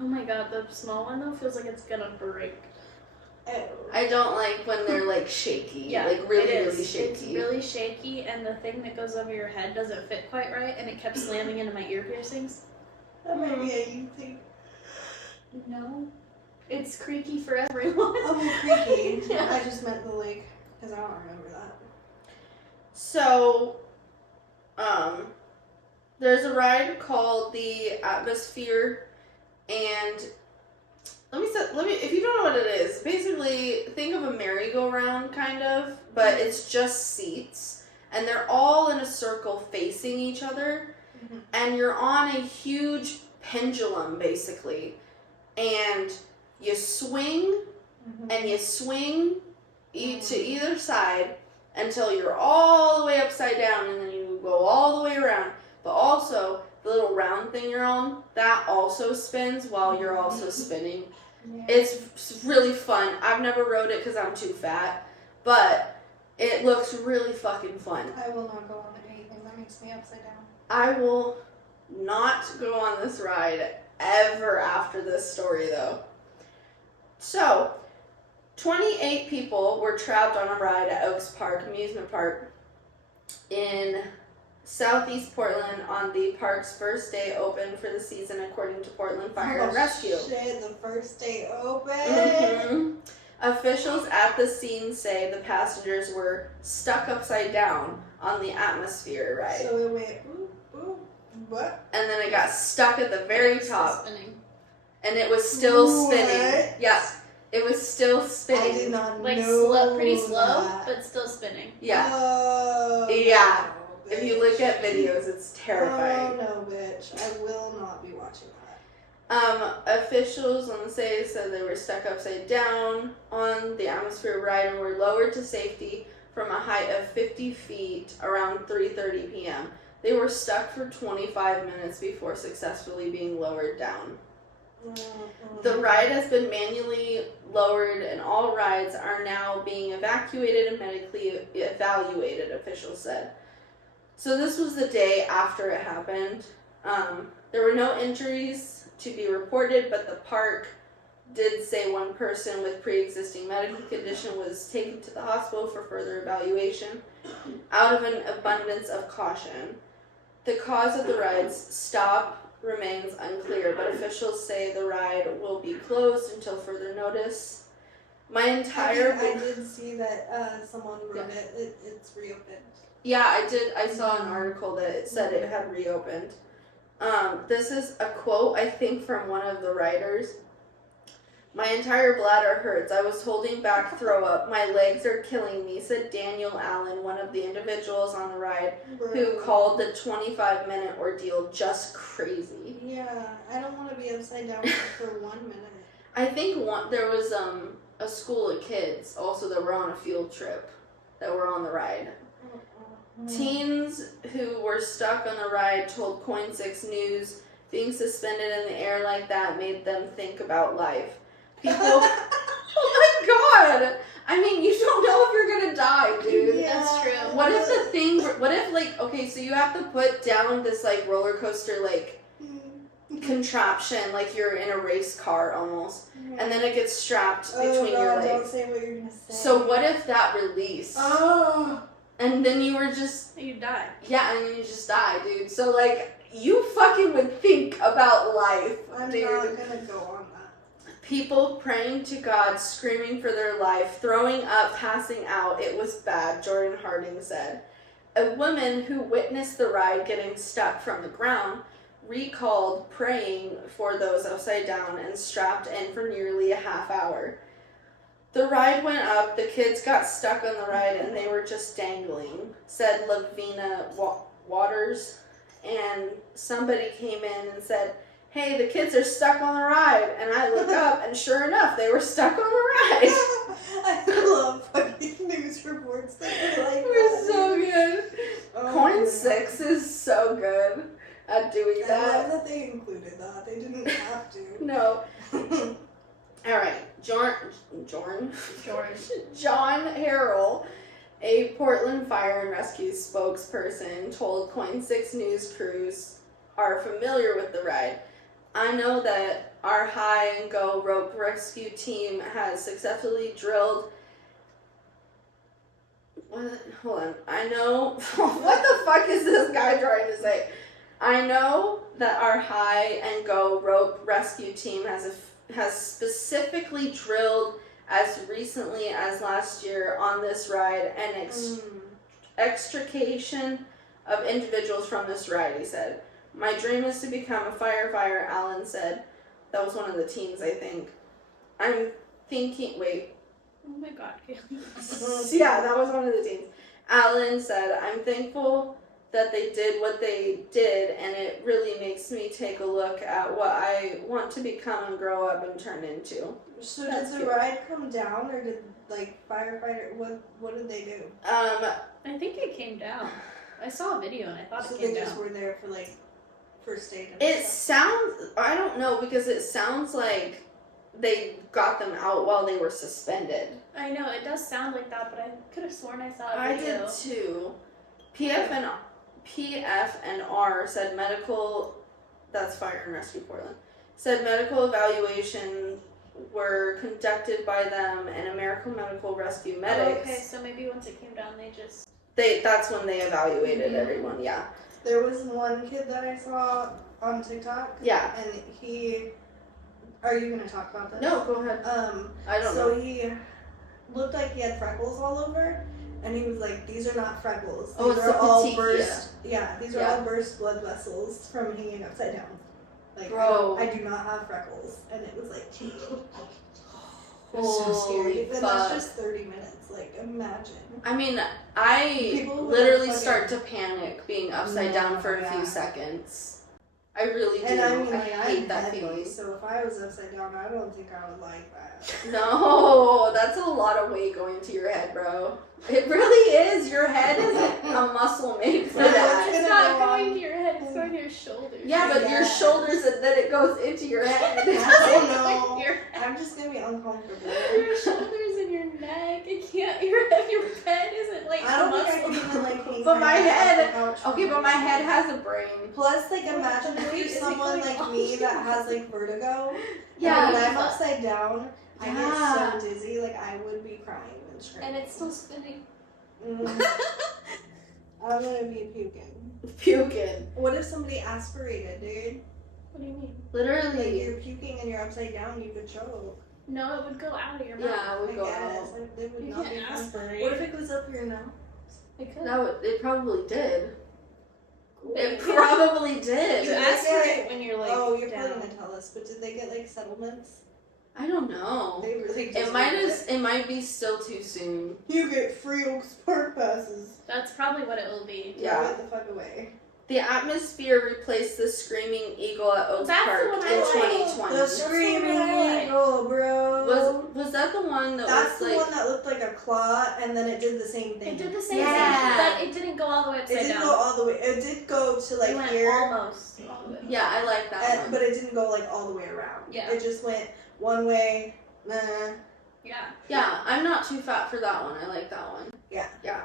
Oh my god, the small one though feels like it's gonna break. Oh. I don't like when they're like shaky. Yeah, like really, it is. really shaky. It's really shaky, and the thing that goes over your head doesn't fit quite right, and it kept slamming into my ear piercings. That might be a you thing. No, it's creaky for everyone. Oh, creaky. Yeah. I just meant the like, because I don't remember that. So, there's a ride called the AtmosFEAR, and let me, if you don't know what it is, basically think of a merry-go-round kind of, but it's just seats, and they're all in a circle facing each other, and you're on a huge pendulum basically, and you swing, and you swing to either side until you're all the way upside down, and then you go all the way around, but also the little round thing you're on, that also spins while you're also spinning. Yeah. It's really fun. I've never rode it because I'm too fat, but it looks really fucking fun. I will not go on anything that makes me upside down. I will not go on this ride ever after this story, though. So, 28 people were trapped on a ride at Oaks Park Amusement Park in Southeast Portland on the park's first day open for the season, according to Portland Fire and Rescue. Shit, the first day open. Mhm. Officials at the scene say the passengers were stuck upside down on the AtmosFEAR ride. So it went boop, boop, what? And then it got stuck at the very It's top. spinning. And it was still What? spinning. Yeah, it was still I spinning. did not Like know pretty slow, that. but still spinning. Yeah. Oh, Yeah. no, If you bitch. look at videos, it's terrifying. Oh no, bitch! I will not be watching that. Officials on the say said they were stuck upside down on the AtmosFEAR ride and were lowered to safety from a height of 50 feet around 3:30 p.m. They were stuck for 25 minutes before successfully being lowered down. The ride has been manually lowered and all rides are now being evacuated and medically evaluated, officials said. So this was the day after it happened. There were no injuries to be reported, but the park did say one person with pre-existing medical condition was taken to the hospital for further evaluation out of an abundance of caution. The cause of the ride's stop remains unclear, but officials say the ride will be closed until further notice. My entire... I did see that someone wrote it. It's reopened. Yeah, I saw an article that it said it had reopened. This is a quote, I think, from one of the writers. My entire bladder hurts. I was holding back throw up. My legs are killing me, said Daniel Allen, one of the individuals on the ride, who called the 25-minute ordeal just crazy. Yeah, I don't want to be upside down for 1 minute. I think there was a school of kids also that were on a field trip that were on the ride. Teens who were stuck on the ride told Coin 6 News being suspended in the air like that made them think about life. People... Oh my god! I mean, you don't know if you're gonna die, dude. Yeah. That's true. What if the thing, what if, like, okay, so you have to put down this, like, roller coaster, like, contraption, like you're in a race car almost, and then it gets strapped between your legs. Don't say what you're gonna say. So what if that released? Oh. And then you were just, You die. yeah, and then you just die, dude. So, like, you fucking would think about life, I'm dude. not gonna go on that. People praying to God, screaming for their life, throwing up, passing out. It was bad, Jordan Harding said. A woman who witnessed the ride getting stuck from the ground recalled praying for those upside down and strapped in for nearly a half hour. The ride went up, the kids got stuck on the ride, and they were just dangling, said Lavina Waters. And somebody came in and said, hey, the kids are stuck on the ride. And I look up, and sure enough, they were stuck on the ride. I love fucking news reports that are like We're so good. Oh, Coin my 6 is so good at doing God. I love that. that they included that. They didn't have to. No. All right, John Harrell, a Portland Fire and Rescue spokesperson, told Coin 6 News crews are familiar with the ride. I know that our high and go rope rescue team has successfully drilled. What? Hold on. I know. What the fuck is this guy trying to say? I know that our high and go rope rescue team has specifically drilled as recently as last year on this ride and extrication of individuals from this ride, he said. My dream is to become a firefighter, Alan said. That was one of the teens, I think. I'm thinking, wait. Oh my god. Yeah, that was one of the teens. Alan said, I'm thankful that they did what they did, and it really makes me take a look at what I want to become and grow up and turn into. So That's did the cute. ride come down, or did like firefighter? What did they do? I think it came down. I saw a video and I thought So it came they down. just were there for like first aid. And It stuff. sounds, I don't know, because it sounds like they got them out while they were suspended. I know, it does sound like that, but I could have sworn I saw a I video. did too. PF&R said medical, that's Fire and Rescue Portland, said medical evaluation were conducted by them and American Medical Rescue medics. Oh, okay, so maybe once it came down, they just... That's when they evaluated everyone, yeah. There was one kid that I saw on TikTok. Yeah. And he. Are you gonna talk about this? No, go ahead. I don't so know. he looked like he had freckles all over, and he was like, "These are not freckles. These Oh, it's are the all petechia. burst. Yeah, these are Yeah. all burst blood vessels from hanging upside down. Like, Bro. I do not have freckles." And it was like, Holy it's so scary. And fuck. that's just 30 minutes. Like, imagine. I mean, I People who literally are start to panic being upside down for a few Yeah. seconds. I really do. And I mean, I like, hate I'm that heavy, feeling. so if I was upside down, I don't think I would like that. No, that's a lot of weight going to your head, bro. It really is. Your head isn't a muscle made for Yeah, that. It's gonna not go going on. to your head, it's going to your shoulders. Yeah, but your Yeah. shoulders and then it goes into your head. I don't know. Your, I'm just gonna be uncomfortable. your shoulders and your neck. It can't. Your head isn't like I don't think I muscle. can even like hang But my head head- off the couch Okay, but my head has a brain. Plus, like, imagine if Wait, you're is it someone going like on? me that has like vertigo. Yeah. And when I'm upside down, I Yeah. get so dizzy. Like, I would be crying and screaming. And it's still spinning. I'm gonna be puking. Puking. What if somebody aspirated, dude? What do you mean? Like, Literally. you're puking and you're upside down, you could choke. No, it would go out of your mouth. Yeah, it would I go guess. out. Like, they would You not be can't fun. aspirate. What if it goes up your nose? It could. It probably did. It You- probably You did. Yeah. aspirate when you're like Oh, you're down. probably gonna tell us, but did they get like settlements? I don't know. They really just It might be still too soon. You get free Oaks Park passes. That's probably what it will be. Yeah. Get the fuck away. The AtmosFEAR replaced the Screaming Eagle at Oaks That's the Park one I in like. 2020. The Screaming Eagle, bro. Was that the one that That's was the like? one that looked like a claw, and then it did the same thing. It did the same Yeah. thing, but it didn't go all the way It upside didn't down. go all the way. It did go to It like went here, almost all the way. Yeah, I like that one. but it didn't go like all the way around. Yeah. It just went one way, Yeah. Yeah, I'm not too fat for that one. I like that one. Yeah. Yeah.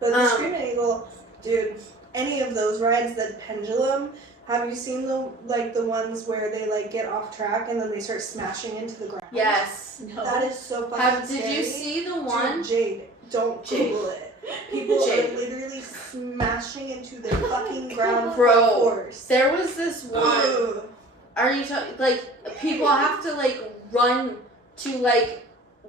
But the Screaming Eagle, dude, any of those rides, that pendulum, have you seen the ones where they like get off track and then they start smashing into the ground? Yes. No. That is so fucking scary. Did you see the one? Dude, Jade, don't Google it. People Jade. are literally smashing into the fucking ground Bro, force. there was this one. Ugh. Are you talking, like, people have to, like, run to, like,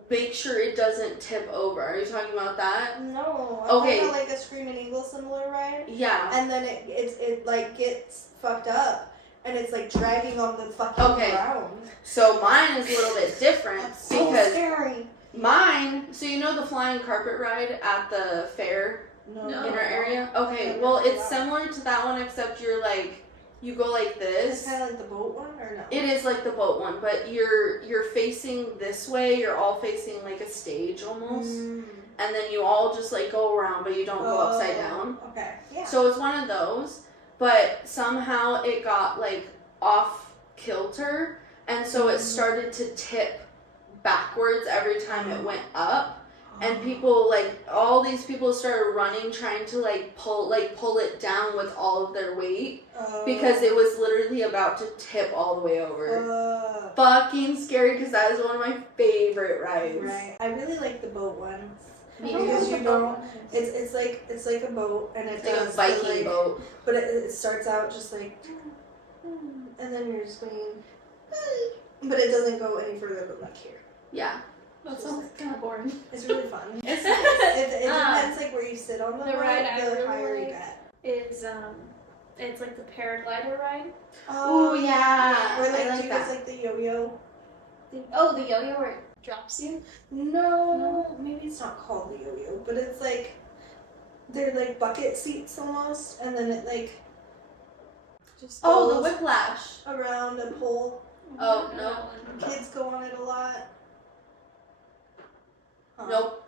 make sure it doesn't tip over. Are you talking about that? No. Okay. I'm talking like a Screaming Eagle similar ride. Yeah. And then it like gets fucked up and it's like dragging on the fucking ground. So mine is a little bit different That's so because scary. mine, so you know the flying carpet ride at the fair No. in our area? Okay, well, it's similar to that one except you're, like, you go like It's this. kind of like the boat one, or no? It is like the boat one, but you're facing this way. You're all facing like a stage almost, and then you all just like go around, but you don't go upside down. Okay. Yeah. So it's one of those, but somehow it got like off kilter, and so it started to tip backwards every time it went up. And people, like, all these people started running, trying to, like, pull it down with all of their weight. Because it was literally about to tip all the way over. Fucking scary, because that is one of my favorite rides. Right. I really like the boat ones. Me Because too. you don't, it's like a boat, and It's like a Viking boat. But it starts out just like, and then you're swinging, but it doesn't go any further than like here. Yeah. That sounds kind of boring. It's really fun. It's It depends like where you sit on the The boat, ride I the really higher you like get. Is it's like the paraglider ride. Oh, yeah. Or I like, like do you guys that. like the yo-yo? The yo-yo where it drops you. No, maybe it's not called the yo-yo, but it's like they're like bucket seats almost, and then it like just Oh, goes the whiplash. around a pole. Oh, no. Kids go on it a lot. Nope.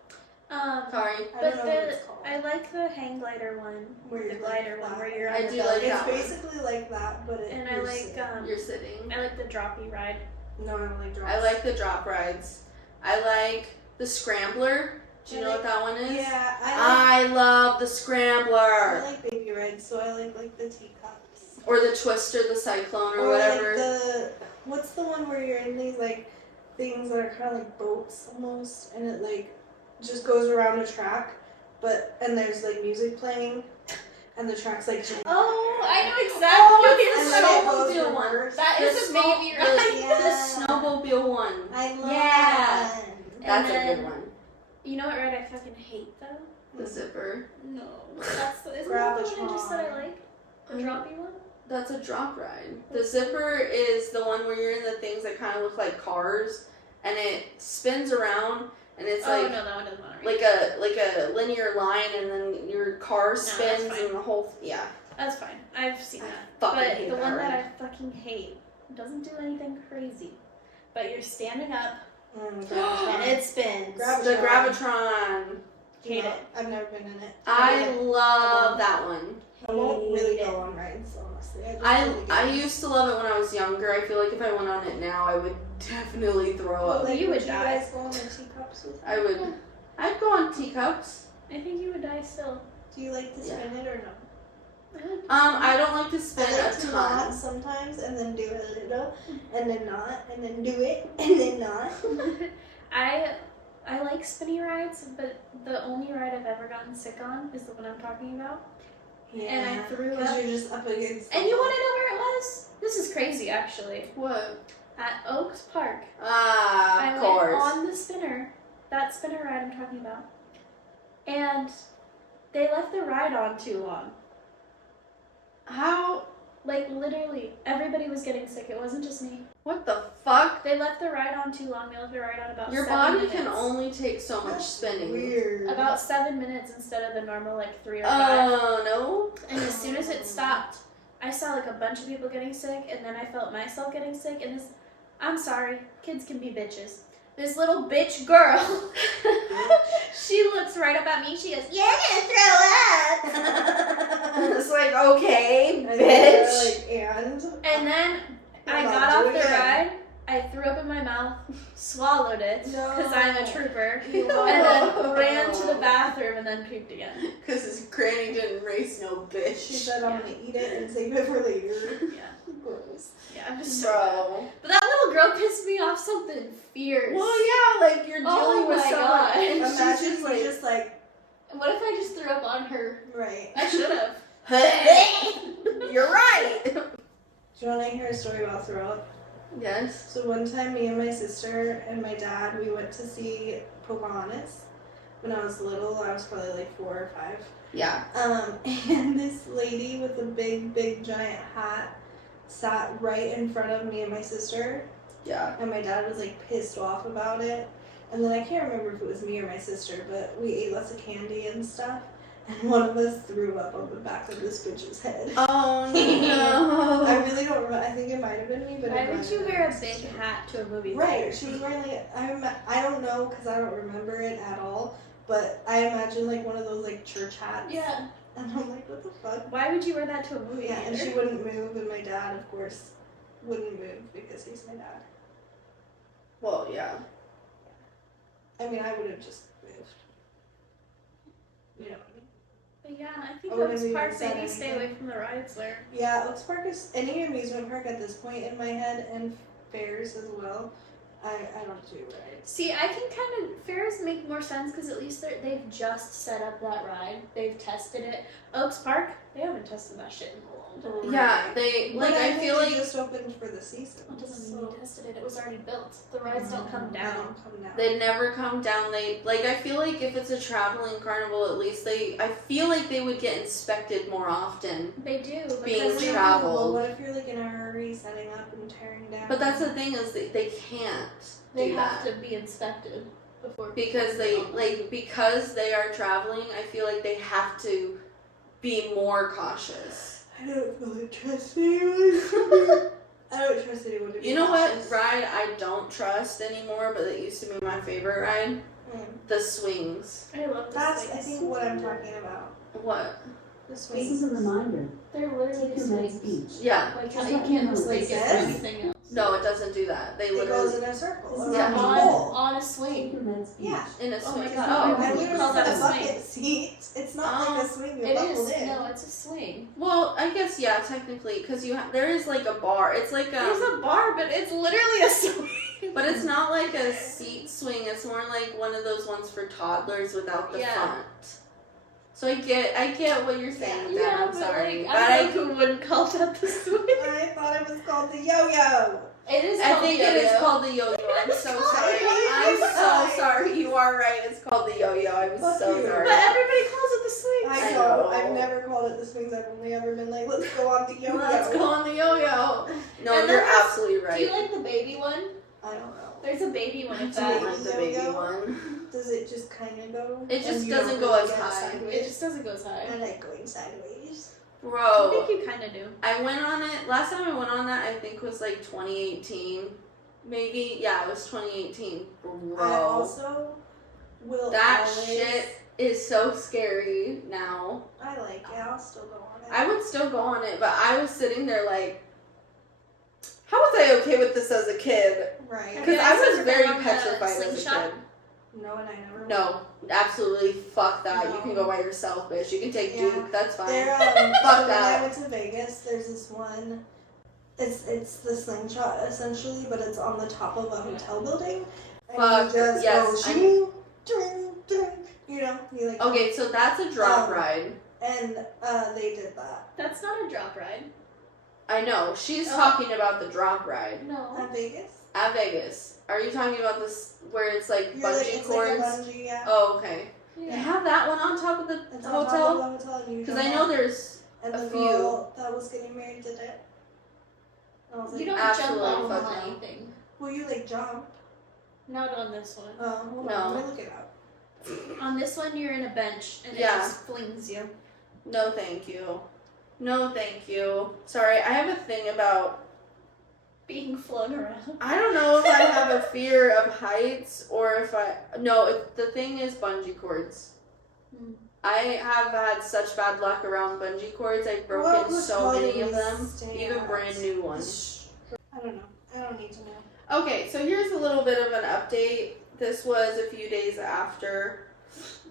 Sorry. I But don't know what it's called. I like the hang glider one, Where the you're, glider like, one flat. where you're I on the do belly. like It's that one. basically like that, but And I you're like sitting. You're sitting. I like the droppy ride. No, I don't like drops. I like the drop rides. I like the scrambler. Do you know what that one is? Yeah, I love the I scrambler. like baby rides, so I like the teacups. Or the twister, the cyclone, or Or whatever. like what's the one where you're in these like things that are kind of like boats almost, and it like just goes around a track, and there's like music playing, and the track's like. Oh, I know and exactly. then it goes snowmobile one. reverse. That The is a baby snow- ride. Yeah. The snowmobile one. I love Yeah. that. That's a then- good one. You know what ride I fucking hate though? The zipper. No. Isn't that the one I just said I Gravitron. like? The droppy one? That's a drop ride. The zipper is the one where you're in the things that kind of look like cars, and it spins around, and it's Oh like no, that one doesn't matter. like a linear line, and then your car that's spins, fine. and the whole yeah. That's fine. I've seen I that. fucking But hate the that one ride. that I fucking hate doesn't do anything crazy. But you're standing up and it spins. The Gravitron. Hate it. I've never been in it. I love that one. I won't really Hate go it. on rides, honestly. I used to love it when I was younger. I feel like if I went on it now, I would definitely throw up. you would you die. guys go on the teacups with me? I would. I'd go on teacups. I think you would die still. Do you like to spin it or no? I don't like to spin I like a to ton. not sometimes, and then do a little, and then not, and then do it, and then not. I like spinny rides, but the only ride I've ever gotten sick on is the one I'm talking about. Yeah. And I threw Because up. you're just up against. And you want to know where it was? This is crazy, actually. What? At Oaks Park. Ah, I of course. went on the spinner, that spinner ride I'm talking about, and they left the ride on too long. How? Like, literally, everybody was getting sick. It wasn't just me. What the fuck? They left the ride on too long. They left the ride on about Your 7 body minutes. can only take so much That's spinning. Weird. About 7 minutes instead of the normal, like, 3 or 5. Oh no. And as soon as it stopped, I saw, like, a bunch of people getting sick, and then I felt myself getting sick, and I'm sorry, kids can be bitches. This little bitch girl, she looks right up at me, she goes, "You're gonna throw up!" It's like, okay, And bitch. you're like, And then I Hold on, got do off it the again. ride. I threw up in my mouth, swallowed it, because I'm a trooper, You and then ran to the bathroom and then puked again. Because his granny didn't raise no bitch. She said, I'm gonna eat it and save it for later. Yeah. Gross. Yeah, I'm just so Bro. But that little girl pissed me off something fierce. Well, yeah, like you're dealing with my someone. God. And Imagine she's you like, just like, What if I just threw up on her? right. I should have. you're right. Do you want to hear a story about throw up? Yes. So one time, me and my sister and my dad, we went to see Pocahontas. When I was little, I was probably like 4 or 5. Yeah. And this lady with a big, big, giant hat sat right in front of me and my sister. Yeah. And my dad was like pissed off about it. And then I can't remember if it was me or my sister, but we ate lots of candy and stuff. And one of us threw up on the back of this bitch's head. Oh no. I really don't remember. I think it might have been me, but Why it might would you have been wear my a big sister. hat to a movie Right, theater? she was wearing like I don't know because I don't remember it at all. But I imagine like one of those like church hats. Yeah. And I'm like, what the fuck? Why would you wear that to a movie Yeah, and theater? she wouldn't move, and my dad, of course, wouldn't move because he's my dad. Well, yeah. I mean, I would have just moved. You know what I mean? But yeah, I think I wouldn't Oaks have Park, even said maybe stay anything. away from the rides there. Yeah, Oaks Park is any amusement park at this point in my head, and fairs as well. I don't do rides. See, I can kind of, fairs make more sense because at least they've just set up that ride. They've tested it. Oaks Park, they haven't tested that shit in a long time. Yeah, they But like I feel they like just opened for the season. It doesn't mean so they tested it. It was already built. The rides don't come they down. don't come down. they never come down. They like I feel like if it's a traveling carnival, at least I feel like they would get inspected more often. They do. Being because Yeah, traveled. Well, what if you're like in a hurry setting up and tearing down? But that's the thing is they can't they do have that to be inspected before. because because they are traveling. I feel like they have to be more cautious. I don't really trust anyone. I don't trust anyone to be You know what cautious. ride I don't trust anymore, but it used to be my favorite ride? Mm. The swings. I love the That's, swings. I think, what I'm talking about. What? The This swings. is a reminder. They're literally Take your legs swings. each. Yeah. Like, Just you let can't me know mistake what it it for says. anything else. No, it doesn't do that. They It goes literally in a circle. It's around not the on, pole. on a Take swing. your legs each. Yeah. in a Oh swing. my God. Oh, I I would would call that a bucket swing. seat. It's not like a swing you're It buckled is. in. No, it's a swing. well, I guess yeah, technically, because there is like a bar. It's like There's a bar, but it's literally a swing. but it's not like a seat swing. It's more like one of those ones for toddlers without the Yeah. front. So I get what you're saying. Yeah, Dad, I'm but sorry, like, but I don't know who wouldn't call that the swing. I thought it was called the yo-yo. It is. I called think the it is yo-yo. called the yo-yo. I'm It's so called sorry. the yo-yo. I'm so sorry. You are right. It's called the yo-yo. I'm Fuck so you. sorry. But everybody calls it the swing. I I know. know. I've never called it the swings. I've only ever been like, let's go on the yo-yo. Let's go on the yo-yo. No, And you're then there's- absolutely Do right. you like the baby one? I don't know. There's a baby one of Do I that. you like the baby Yo-yo? one. Does it just kind of go? It just and you doesn't don't go really as get high. sideways? It just doesn't go as high. I like going sideways. I Bro, think you kind of do. I went on it. Last time I went on that, I think was like 2018. Maybe, yeah, it was 2018. Bro. I also will That always, shit is so scary now. I like it. I'll still go on it. I would still go on it, but I was sitting there like, how was I okay with this as a kid? Right. Because you I guys was ever very been on the petrified as a slingshot? kid. No, and I never. No, absolutely, fuck that. You No. can go by yourself, bitch. You can take Yeah. Duke, that's fine. There, Fuck so when I that. went to Vegas, there's this one. It's the slingshot essentially, but it's on the top of a hotel building. And Fuck, you just yes, go shing, ding, ding. You know, you like. Okay, so that's a drop Um, ride. And they did that That's not a drop ride. I know. She's Oh. talking about the drop ride No. at Vegas. at Vegas. Are you talking about this where it's like You're like, bungee it's cords? like a bungee, yeah. Oh, okay. They Yeah. have that one on top of the It's on top of the hotel? hotel, and you Because jump I know off. there's. And a the few. girl that was getting married did it. And I was like, You don't Absolutely jump off fuck of no. anything. will you like jump? Not on this one. Oh, hold No. on, let me look it up. On this one, you're in a bench and Yeah. it just flings you. No, thank you. No, thank you. Sorry, I have a thing about. Being flung around. I don't know if I have a fear of heights or if I. No, the thing is bungee cords. Hmm. I have had such bad luck around bungee cords. I've broken What so many of hotel them, do we stay even at? brand new ones. I don't know. I don't need to know. Okay, so here's a little bit of an update. This was a few days after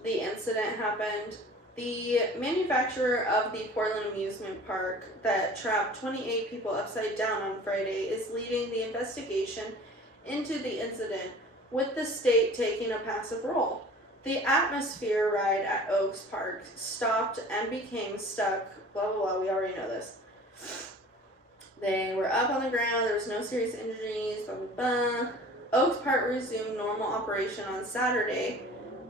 the incident happened. The manufacturer of the Portland amusement park that trapped 28 people upside down on Friday is leading the investigation into the incident, with the state taking a passive role. The AtmosFEAR ride at OAKS Park stopped and became stuck, blah, blah, blah, we already know this. They were up on the ground, there was no serious injuries, blah, blah, blah. OAKS Park resumed normal operation on Saturday,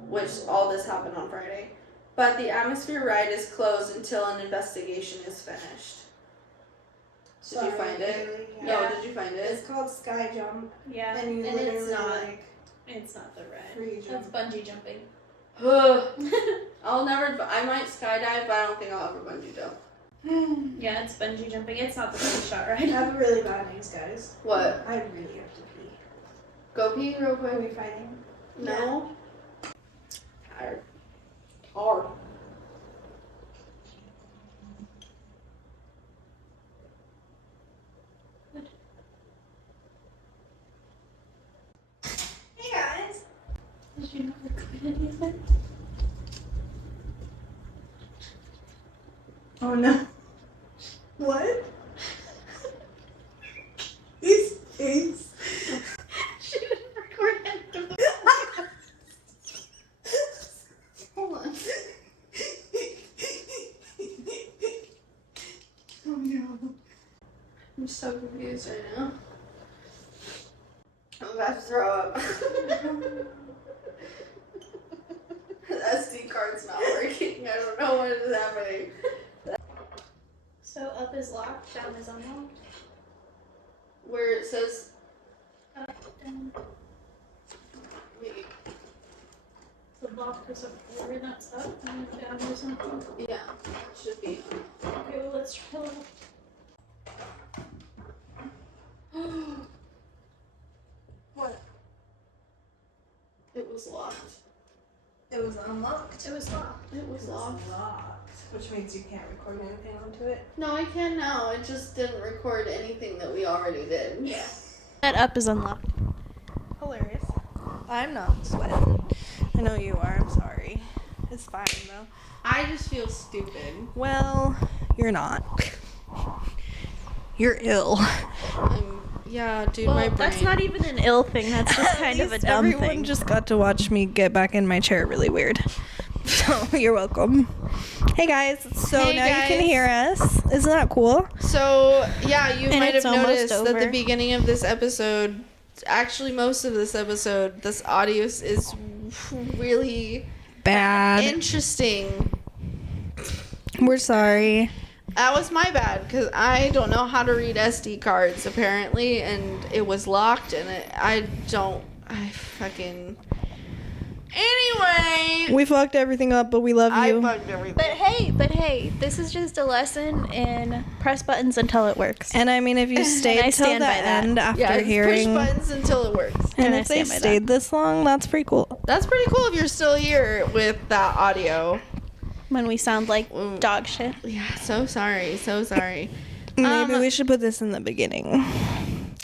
which all this happened on Friday. But the AtmosFEAR ride is closed until an investigation is finished. Did you find it? Yeah. No, did you find it? It's called Sky Jump. Yeah, And you and literally it's not. like It's not the free ride. jump. That's bungee jumping. I'll never, I might skydive, but I don't think I'll ever bungee jump. Yeah, it's bungee jumping. It's not the big shot I ride. have really bad news, guys. What? I really have to pee. Go pee real Are quick? we fighting? No? Tired. Hard. Hey guys. Did you not record any of it? Oh no. What? His face. She didn't record any of it. Hold on. Oh no. I'm so confused right now. I'm about to throw up. The SD card's not working. I don't know what is happening. So up is locked, down is unlocked. Where it says, Up, down. wait, The lock is up where that's up, and then down is unlocked. yeah, it should be. Okay, well let's try a little. What? It was locked. It was unlocked. It was locked. It was locked. Locked. Which means you can't record anything onto it. No, I can now. It just didn't record anything that we already did. Yeah. That up is unlocked. Hilarious. I'm not sweating. I know you are. I'm sorry. It's fine though. I just feel stupid. Well, you're not. You're ill. Yeah, dude, Well, my brain. that's not even an ill thing. That's just kind of a dumb Everyone thing. just got to watch me get back in my chair really weird. So you're welcome. Hey guys, so Hey, now you can guys. hear us. Isn't that cool? So, yeah, you And might have it's almost noticed that the over. beginning of this episode, actually most of this episode, this audio is really Bad. interesting. We're sorry. That was my bad, because I don't know how to read SD cards, apparently, and it was locked, and I fucking... Anyway! We fucked everything up, but we love I you. fucked everything. But hey, this is just a lesson in press buttons until it works. And I mean, if you I stayed till stand the by that. end after Yeah, hearing, push buttons until it works. and And I if they stand by that. stayed this long, that's pretty cool. That's pretty cool if you're still here with that audio. When we sound like Mm. dog shit. Yeah, so sorry, so sorry. Maybe we should put this in the beginning.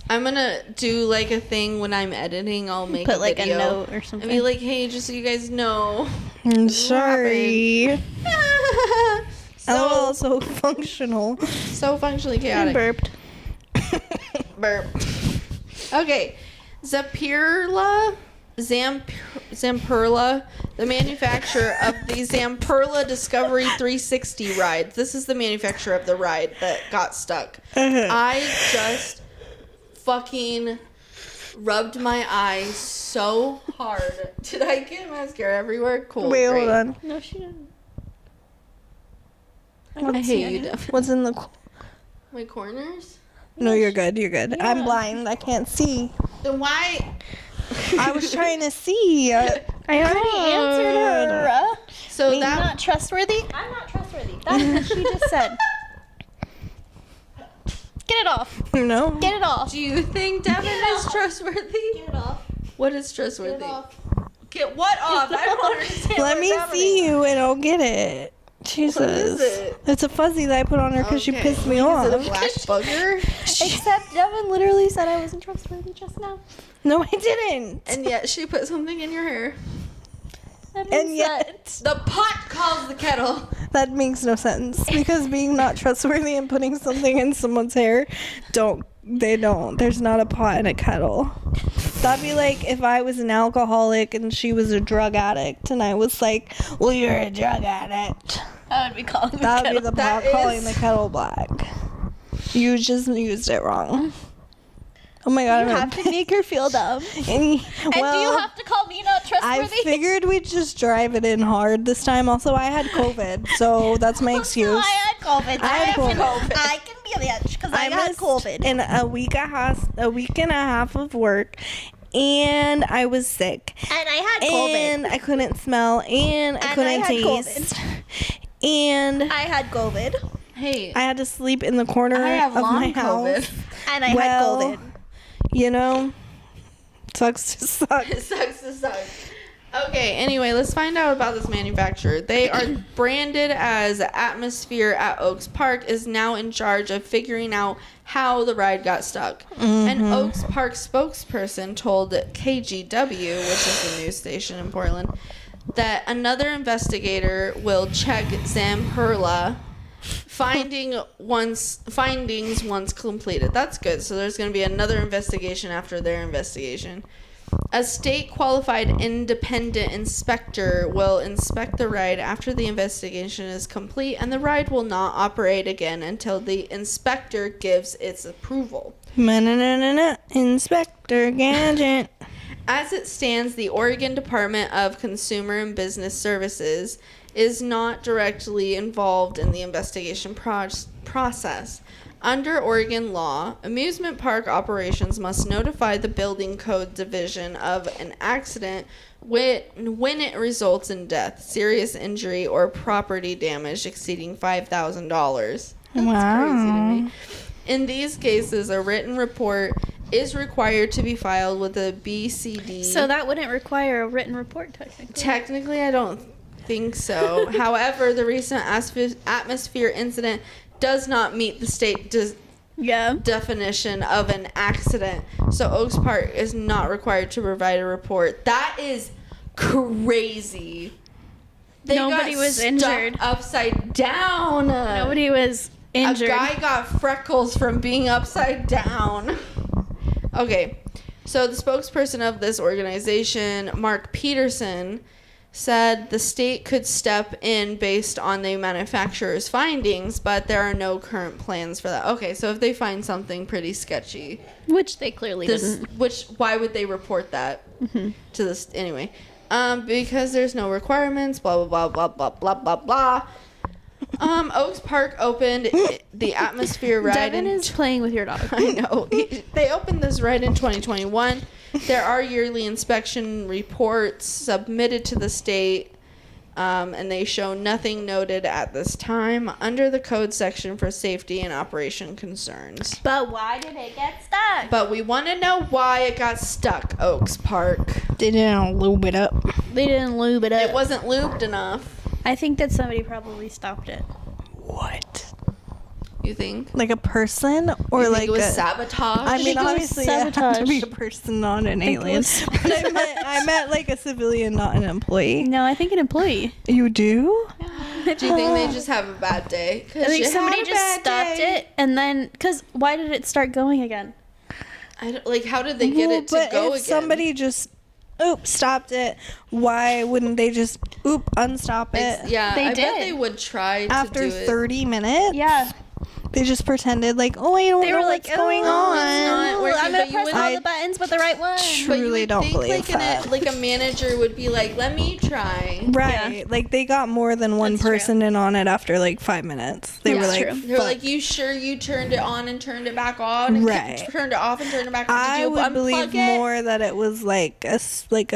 I'm gonna do like a thing when I'm editing. I'll make Put a like video a note or and something. be like, "Hey, just so you guys know." I'm sorry. so Oh, so functional. so functionally and chaotic. burped. Burp. Okay, Zamperla, the manufacturer of the Zamperla Discovery 360 ride. This is the manufacturer of the ride that got stuck. I just fucking rubbed my eyes so hard. Did I get mascara everywhere? Cool. Wait, great. hold on. No, she didn't. I hate you. What's in the? My corners? No, you're good. You're good. I'm blind. I can't see. Then why? I was trying to see. I already answered her. So Mean that not trustworthy? I'm not trustworthy. That's what she just said. Get it off. No. Get it off. do you think Devin is trustworthy? Get it off. What is Get trustworthy? it off. Get what off? I don't understand. Let what's me happening. see you and I'll get it. Jesus. What is it? It's a fuzzy that I put on her because she pissed me off. Is it a black booger? Except Devin literally said I wasn't trustworthy just now. No, I didn't. And yet she put something in your hair. And yet, The pot calls the kettle. that makes no sense because being not trustworthy and putting something in someone's hair, there's not a pot and a kettle. That'd be like if I was an alcoholic and she was a drug addict and I was like, well, you're a drug addict. I would be calling the That would kettle. be the pot calling the kettle black. You just used it wrong. Oh my god, You have to make her feel dumb. and And do you have to call me not I trustworthy? figured we'd just drive it in hard this time. Also, I had COVID, so that's my excuse. I had COVID. I had COVID. I can be a bitch because I had missed COVID. in a week and a half of work, and I was sick, And I had COVID. and I couldn't smell, and I couldn't had taste, and I had COVID. Hey, I had to sleep in the corner I have of my long house. COVID. And I had COVID. You know, sucks to suck. It sucks to suck. Okay, anyway, let's find out about this manufacturer. They are branded as AtmosFEAR at Oaks Park is now in charge of figuring out how the ride got stuck. An Oaks Park spokesperson told KGW, which is a news station in Portland, that another investigator will check Zamperla findings once completed. That's good. So there's going to be another investigation after their investigation. A state qualified independent inspector will inspect the ride after the investigation is complete, and the ride will not operate again until the inspector gives its approval. Inspector Gadget. As it stands, the Oregon Department of Consumer and Business Services is not directly involved in the investigation process. Under Oregon law, amusement park operations must notify the Building Code Division of an accident when it results in death, serious injury, or property damage exceeding $5,000. That's crazy to me. In these cases, a written report is required to be filed with the BCD. So that wouldn't require a written report, technically. Technically, I don't think so. However, the recent AtmosFEAR incident does not meet the state definition of an accident. So Oaks Park is not required to provide a report. That is crazy. Nobody was injured. Upside down. Nobody was injured. A guy got freckles from being upside down. Okay, so the spokesperson of this organization, Mark Peterson, said the state could step in based on the manufacturer's findings, but there are no current plans for that. Okay, so if they find something pretty sketchy, Which they clearly didn't. why would they report that to this anyway? Because there's no requirements. Blah blah blah blah blah blah blah blah. Oaks Park opened the AtmosFEAR ride. Devin is playing with your dog. I know. They opened this ride in 2021. There are yearly inspection reports submitted to the state, and they show nothing noted at this time under the code section for safety and operation concerns. But why did it get stuck? But we want to know why it got stuck, Oaks Park. They didn't lube it up. They didn't lube it up. It wasn't lubed enough. I think that somebody probably stopped it. What? You think? Like a person or You think like it was a sabotage? I mean, think it was obviously, it had to sabotage. be a person, not an think it alien. was But I meant like a civilian, not an employee. No, I think an employee. You do? Do you think they just have a bad day? I think somebody just stopped it, and then because why did it start going again? I don't, like, how did they get Well, it to but go if again? somebody just stopped it, why wouldn't they just unstop it? Yeah, They I bet did. they would try After to do it. 30 minutes? Yeah, They just pretended like, oh, I don't they know were like, what's going "Oh, on. it's not working," I'm but gonna you press wouldn't- all the buttons, but the right one." But you Truly would don't think believe that. like a manager would be like, "Let me try." Right. Like they got more than one That's true. person in on it after like 5 minutes. They were That's like, true. They're fuck. like, "You sure you turned it on and turned it back on? And Right. Turned it off and turned it back on? Did I you would believe unplug it?" more that it was like a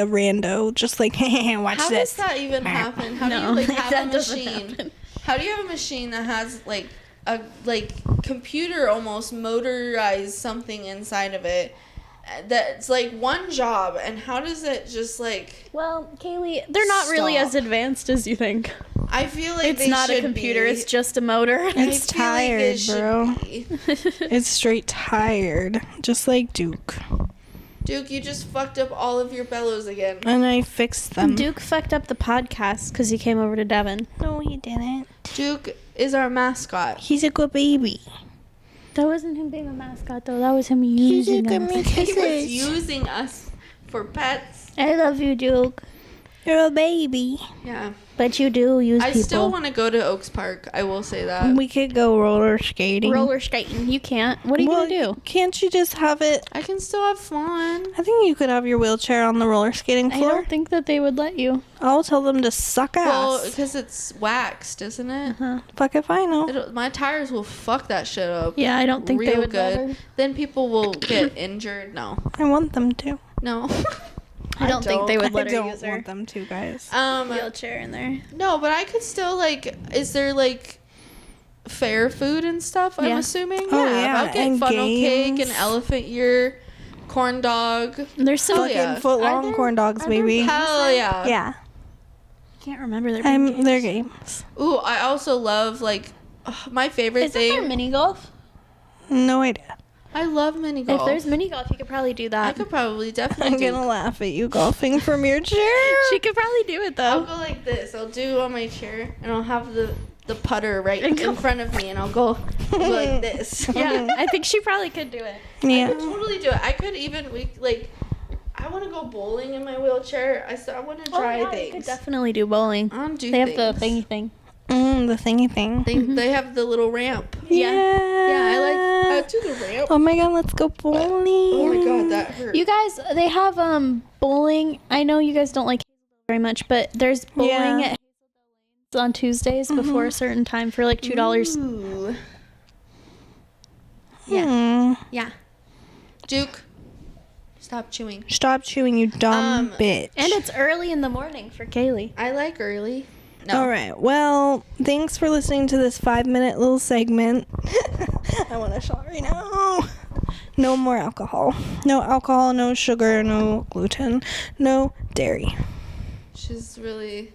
rando, just like, hey, watch How this. does that even happen? How do No, you like have that a doesn't machine? happen. How do you have a machine that has like a computer almost motorized something inside of it that's like one job, and how does it just like Well, Kaylee, they're not really Stop. as advanced as you think. I feel like It's they not a should computer, be. it's just a motor. It's I feel like tired, it should bro. be. It's straight tired. Just like Duke. Duke, you just fucked up all of your bellows again. And I fixed them. Duke fucked up the podcast because he came over to Devon. No, he didn't. Duke is our mascot. He's a good baby. That wasn't him being a mascot, though. That was him using us. He was using us for pets. I love you, Duke. You're a baby. Yeah. But you do use I people. still want to go to Oaks Park. I will say that. We could go roller skating. roller skating. You can't. What are you going to do? Can't you just have it? I can still have fun. I think you could have your wheelchair on the roller skating I floor. don't think that they would let you. I'll tell them to suck Well, ass. because it's waxed, isn't it? Fuck if I know. My tires will fuck that shit up. Yeah, I don't think they Real would good. let her. Then people will get injured. No. I want them to. No. I don't think they would let I her don't use her want them to, guys. wheelchair in there. No, but I could still, like, is there, like, fair food and stuff, I'm Yeah. assuming? Oh, yeah, I'll get and funnel cake, games. an elephant ear, corn dog. There's some. Oh, Fucking yeah. foot Are long there- corn dogs, are there baby. Hell yeah. Yeah. I can't remember their games. Their games. Ooh, I also love, like, my favorite Isn't there thing. mini golf? No idea. I love mini golf. If there's mini golf, you could probably do I that. could probably I'm definitely do. gonna laugh at you golfing from your chair. She could probably do it I'll though. go like this. I'll do on my chair, and I'll have the putter right And go- in front of me, and I'll go like this. Yeah, I think she probably could do it. I Yeah. could totally do it. I could even I want to go bowling in my wheelchair. I want to try You could things. definitely do bowling. I want to do They have things. the thingy thing. The thingy thing. They have the little ramp. Yeah. Yeah, I do the ramp. Oh my god, let's go bowling. Oh my god, that hurt. You guys, they have bowling. I know you guys don't like Hazeldale very much, but there's bowling Yeah. at Hazeldale Lanes on Tuesdays before a certain time for like $2. Ooh. Yeah. Yeah. Duke, stop chewing. Stop chewing, you dumb bitch. And it's early in the morning for Kaylee. I like early. No. All right. Well, thanks for listening to this 5-minute little segment. I want a shot right now. No more alcohol. No alcohol, no sugar, no gluten, no dairy. She's really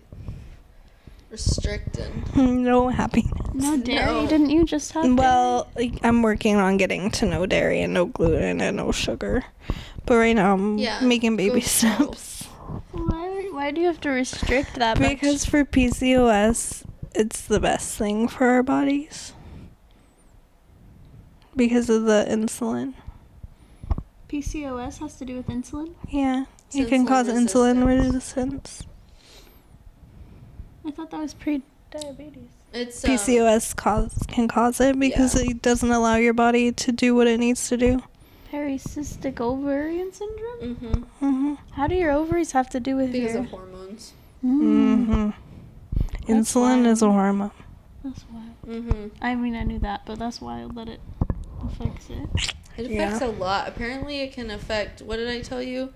restricted. No happiness. No dairy? No. Didn't you just have Well, I'm working on getting to no dairy and no gluten and no sugar. But right now I'm making baby go slow. steps. Why do you have to restrict that much? Because for PCOS, it's the best thing for our bodies. Because of the insulin. PCOS has to do with insulin? Yeah. It's It can insulin cause insulin resistance. resistance. I thought that was pre-diabetes. It's PCOS can cause it because it doesn't allow your body to do what it needs to do. Polycystic ovarian syndrome? Mm-hmm. Mm-hmm. How do your ovaries have to do with Because your... of hormones. Mm-hmm. Insulin wild. is a hormone. That's wild. Mm-hmm. I mean, I knew that, but that's wild that it affects it. It affects a lot. Apparently, it can affect. What did I tell you?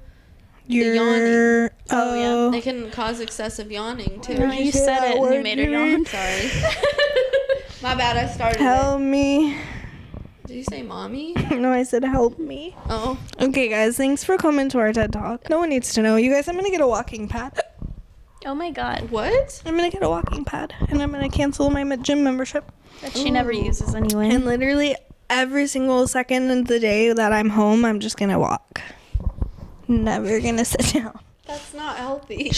Your yawning. Oh, yeah. It can cause excessive yawning too. No, you said it and you made her yawn. Sorry. My bad. I started. Help me. Did you say mommy? No, I said help me. Oh. Okay, guys, thanks for coming to our TED Talk. No one needs to know. You guys, I'm going to get a walking pad. Oh my god. What? I'm going to get a walking pad, and I'm going to cancel my gym membership. That she never uses anyway. And literally every single second of the day that I'm home, I'm just going to walk. Never going to sit down. That's not healthy.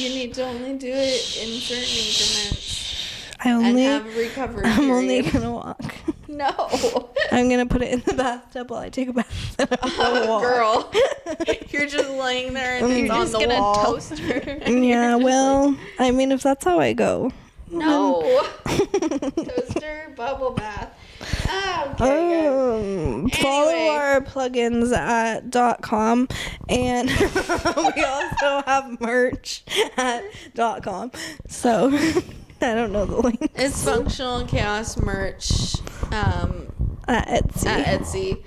You need to only do it in certain increments and have a recovery I'm period. only going to walk. No. I'm going to put it in the bathtub while I take a bath. And I'm gonna walk. Girl. You're just laying there and it's on just the gonna wall. toast her. Yeah, well, I mean, if that's how I go. No. Toaster bubble bath. Ah, okay, guys. Follow Anyway. our plugins at .com, and we also have merch at .com. So I don't know the link. It's Functional Chaos merch At Etsy. at Etsy.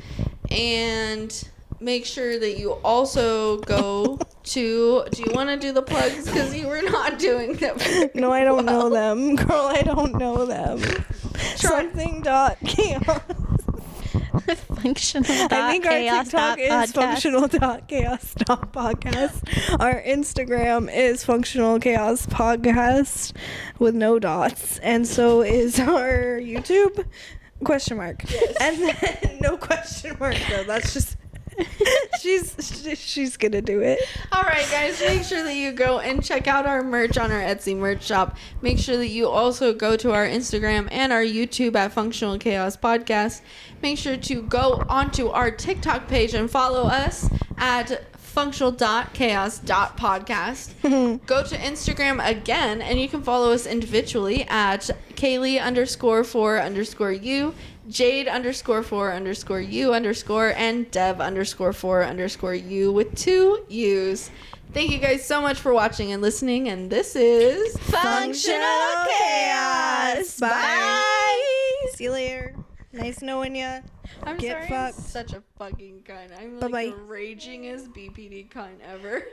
And make sure that you also go to... Do you want to do the plugs? Because you were not doing them. No, I don't know them. Girl, I don't know them. Try- Something dot chaos. I think our TikTok is functional.chaos.podcast. Our Instagram is functional chaos podcast with no dots. And so is our YouTube ? Yes. And then no question mark though. That's just she's gonna do it. All right, guys, make sure that you go and check out our merch on our Etsy merch shop. Make sure that you also go to our Instagram and our YouTube at Functional Chaos Podcast. Make sure to go onto our TikTok page and follow us at functional.chaos.podcast. Go to Instagram again, and you can follow us individually at Kaylee_4_you, Jade _4_you_ and Dev _4_you with 2 U's. Thank you guys so much for watching and listening, and this is Functional Chaos. Bye. See you later. Nice knowing ya. I'm Get sorry, fucked. I'm such a fucking cunt. I'm Bye-bye. like the ragingest BPD cunt ever.